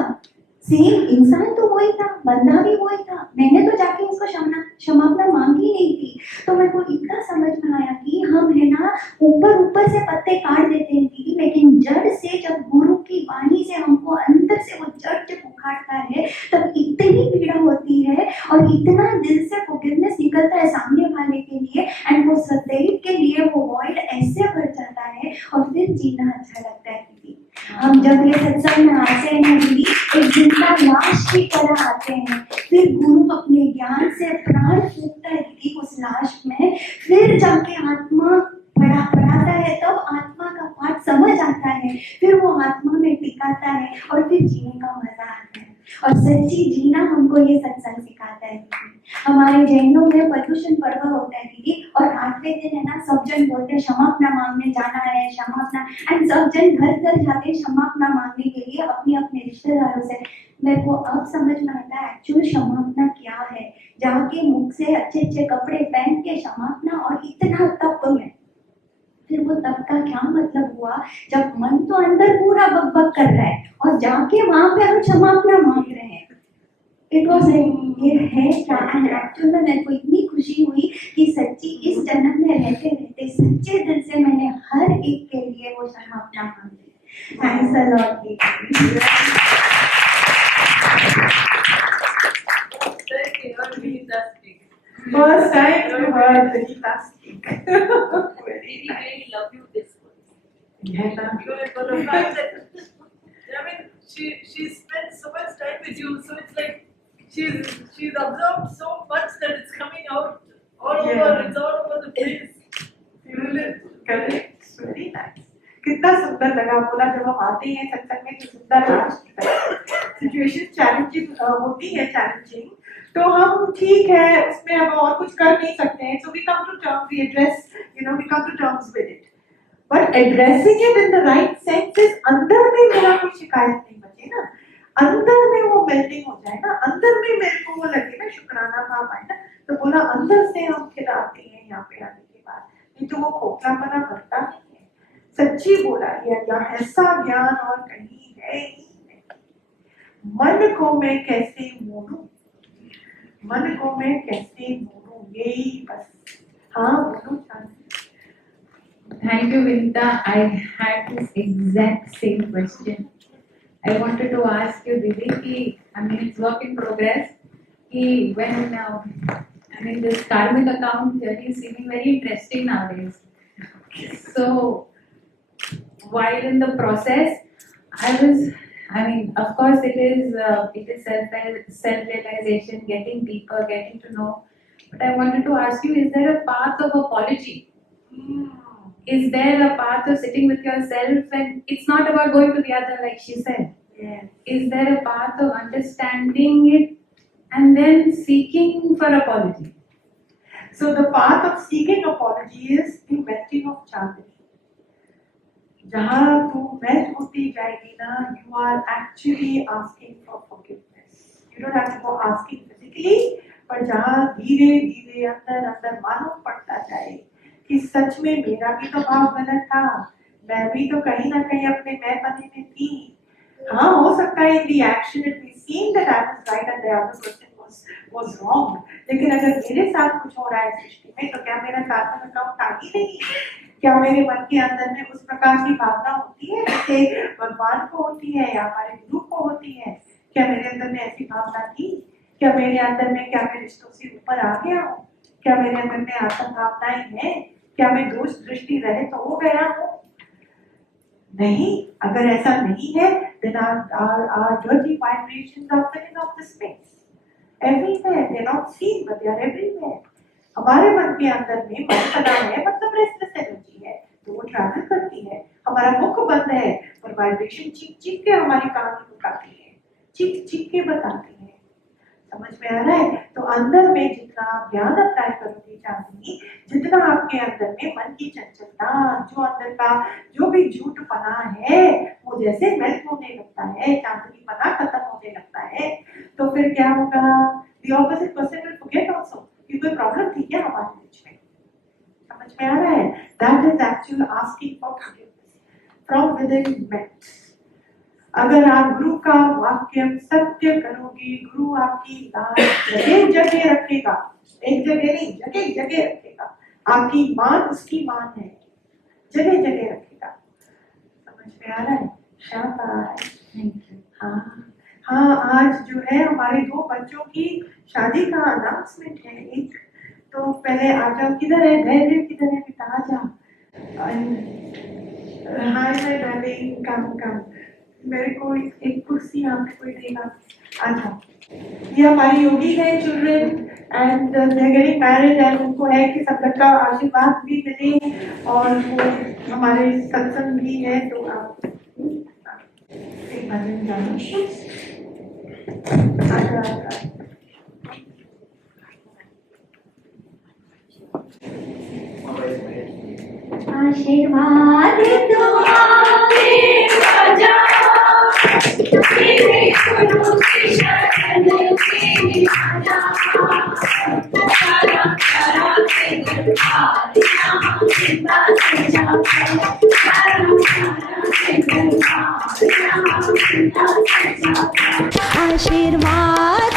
सेम इंसान तो वही था, बंदा भी वही था, मैंने तो जाके उसको क्षमापना मांगी नहीं थी। तो मेरे को इतना समझ में आया कि हम है ना ऊपर ऊपर से पत्ते काट देते हैं दीदी, लेकिन जड़ से, जब गुरु की वाणी से हमको अंदर से वो जड़ जब उखाड़ता है तब इतनी पीड़ा होती है और इतना दिल से फॉरगिवनेस निकलता है सामने वाले के लिए, एंड वो सदैव के लिए वो वॉइड ऐसे भर जाता है और फिर जीना अच्छा लगता है दीदी। हम जब ये सत्संग में आते हैं दीदी, एक जिंदा लाश की तरह आते हैं, फिर गुरु अपने ज्ञान से प्राण फूंकता है दीदी उस लाश में, फिर जाके आत्मा पढ़ाता है, तब आत्मा का पाठ समझ आता है, फिर वो आत्मा में टिकाता है और फिर जीने का मजा आता है। और सच्ची जीना हमको ये सत्संग सिखाता है दीदी। हमारे जैनों में पर्युषण पर्व होता है दीदी, और 8वें दिन है ना सब जन बोलते हैं क्षमापना मांगने जाना है, क्षमापना, एंड सब जन घर घर जाते हैं क्षमापना मांगने के लिए अपने अपने रिश्तेदारों से। मेरे को अब समझ में आता है एक्चुअल क्षमापना क्या है, जाके मुख से अच्छे अच्छे कपड़े पहन के क्षमापना, और इतना तप में। फिर वो तप का क्या मतलब हुआ, जब मन तो अंदर पूरा बकबक कर रहा है और जाके वहां पे हम क्षमापना मांग रहे हैं। इट वॉज ये है क्या, एंड एक्चुअल में मेरे को इतनी खुशी हुई कि सच्ची इस जन्म में रहते रहते सच्चे दिल से मैंने हर एक के लिए वो क्षमापना मांगी। Thanks a lot. First time you heard fantastic. Really, really love you this one. Yeah. Good for the fact that I mean she spent so much time with you, so it's like she's absorbed so much that it's coming out all over. It's all over the place. Correct. Very nice. कितना सुंदर लगा बोला, जब हम आते हैं सत्संग में तो सुंदर सिचुएशन चैलेंजिंग होती है, चैलेंजिंग, तो हम ठीक है उसमें हम और कुछ कर नहीं सकते हैं, so we come to terms, we address, we come to terms with it, but addressing it in the right sense is अंदर में मेरा कोई शिकायत नहीं बचे ना, अंदर में वो मेल्टिंग हो जाए ना, अंदर में मेरे को वो लगे ना शुक्राना भाव आए ना, तो बोला अंदर से हम खिलाते हैं यहाँ पे आने के बाद, नहीं तो वो खोखलापना बढ़ता नहीं है। सच्ची बोला या ऐसा ज्ञान और कहीं है ही नहीं। मन को मैं कैसे मोड़ूं, मन को मैं कैसे मोड़ूं, यही बस। हाँ बोलो शांति। Thank you, Vinita. I had this exact same question. I wanted to ask you, Didi, ki, I mean, it's work in progress. Ki when, I mean, this karmic account theory is seeming very interesting nowadays. So, while in the process, I mean, of course, it is self-realization, getting deeper, getting to know. But I wanted to ask you, is there a path of apology? Is there a path of sitting with yourself, and it's not about going to the other, like she said? Yes. Is there a path of understanding it and then seeking for apology? So the path of seeking apology is the melting of Chandni. जहाँ तू melt होती जाएगी ना, you are actually asking for forgiveness. You don't have to go asking physically, पर जहाँ धीरे धीरे अंदर अंदर मालूम पड़ता जाए कि सच में मेरा भी तो भाव गलत था, मैं भी तो कहीं ना कहीं अपने मैं पने में थी. हाँ, हो सकता है in the action it be seen that I was right and the other person was wrong. लेकिन अगर मेरे साथ कुछ हो रहा है सृष्टि में, तो क्या मेरा साथ में अकाउंट आ ही नहीं? क्या मेरे मन के अंदर में उस प्रकार की भावना होती है जैसे भगवान को होती है या हमारे गुरु को होती है? क्या मेरे अंदर में ऐसी भावना थी? क्या मेरे अंदर में, क्या मैं रिश्तों से ऊपर आ गया हूँ? क्या मेरे अंदर में आत्म भावनाएं हैं? क्या मैं दोष दृष्टि रहित हो गया हूँ? नहीं. अगर ऐसा नहीं है, then our dirty vibrations are filling up the space everywhere. They're not seen, but they are everywhere. हमारे मन के अंदर में मन बना है, मतलब रेस्टलेस एनर्जी है, तो वो ट्रैवल करती है. हमारा मुख बंद है, पर वाइब्रेशन चीख चीख के हमारी कहानी बताती है, चीख चीख के बताती है. समझ में आ रहा है? तो अंदर में जितना आप ज्ञान अप्लाई करोगे चांदनी, जितना आपके अंदर में मन की चंचलता, जो अंदर का जो भी झूठ पना है, वो जैसे मेल्ट होने लगता है, चांदनी पना खत्म होने लगता है, तो फिर क्या होगा? The opposite person will forget also कि कोई प्रॉब्लम थी क्या हमारे बीच में. समझ में आ रहा है? That is actually asking for forgiveness from within met. अगर आप गुरु का वाक्य सत्य करोगे, गुरु आपकी बात जगह जगह रखेगा, एक जगह नहीं, जगह जगह रखेगा. आपकी मान उसकी मान है, जगह जगह रखेगा. समझ में आ रहा है? शाबाश. हाँ हाँ, आज जो है हमारे 2 बच्चों की शादी का अनाउंसमेंट है. एक तो पहले आ जाओ. किधर है धैर्य? किधर है बेटा? आ जाओ. हाय माय डार्लिंग, कम. मेरे को एक कुर्सी यहाँ पे कोई देगा. आ जाओ. ये हमारी योगी है children, and they are getting married, एंड उनको है कि सब का आशीर्वाद भी मिले और वो हमारे सत्संग भी है. तो आप एक भजन गाना. आशीर्वाद दुआ में बजा मेरे गुरु की शरण में आजा. प्यारा प्यारा के दरबार यहाँ जिंदा सजा, प्यारा प्यारा के दरबार यहाँ जिंदा सजा. आशीर्वाद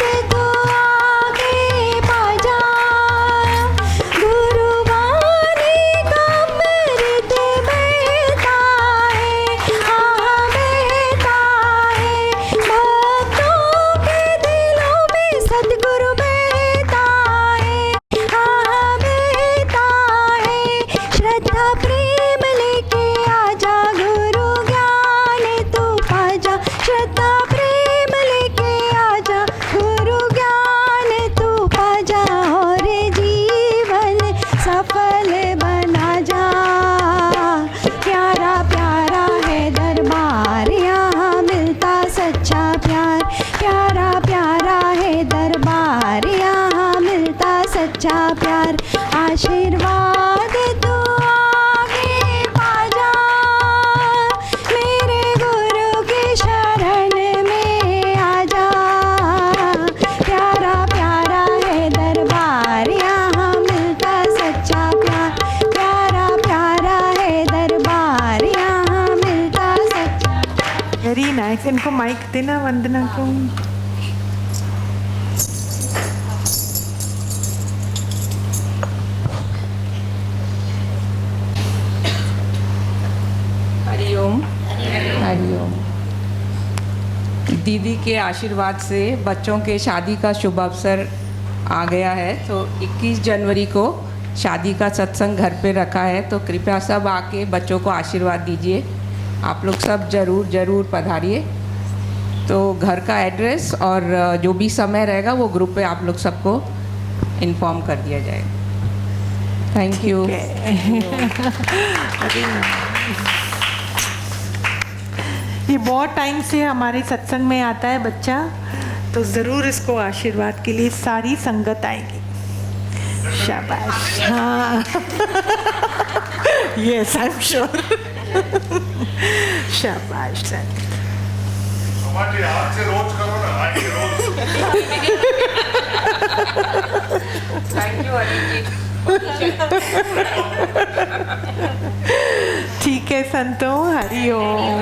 प्यार. आशीर्वाद तू आगे पाजा, मेरे गुरु की शरण में आजा. प्यारा प्यारा है दरबार यहाँ मिलता सच्चा प्यार. प्यारा प्यारा है दरबार यहाँ मिलता सच्चा. Very nice. इनको माइक देना वंदना को. हरिओम. दीदी के आशीर्वाद से बच्चों के शादी का शुभ अवसर आ गया है. तो 21 जनवरी को शादी का सत्संग घर पे रखा है, तो कृपया सब आके बच्चों को आशीर्वाद दीजिए. आप लोग सब ज़रूर पधारिए। तो घर का एड्रेस और जो भी समय रहेगा वो ग्रुप पे आप लोग सबको इन्फॉर्म कर दिया जाएगा। Thank you. ये बहुत टाइम से हमारे सत्संग में आता है बच्चा, तो ज़रूर इसको आशीर्वाद के लिए सारी संगत आएगी। शाबाश। हाँ यस आई एम श्योर। शाबाश सर। हमारे हाथ से रोज करो ना, आइए रोज। Thank you Anil ji. ठीक है संतो, हरि ओम।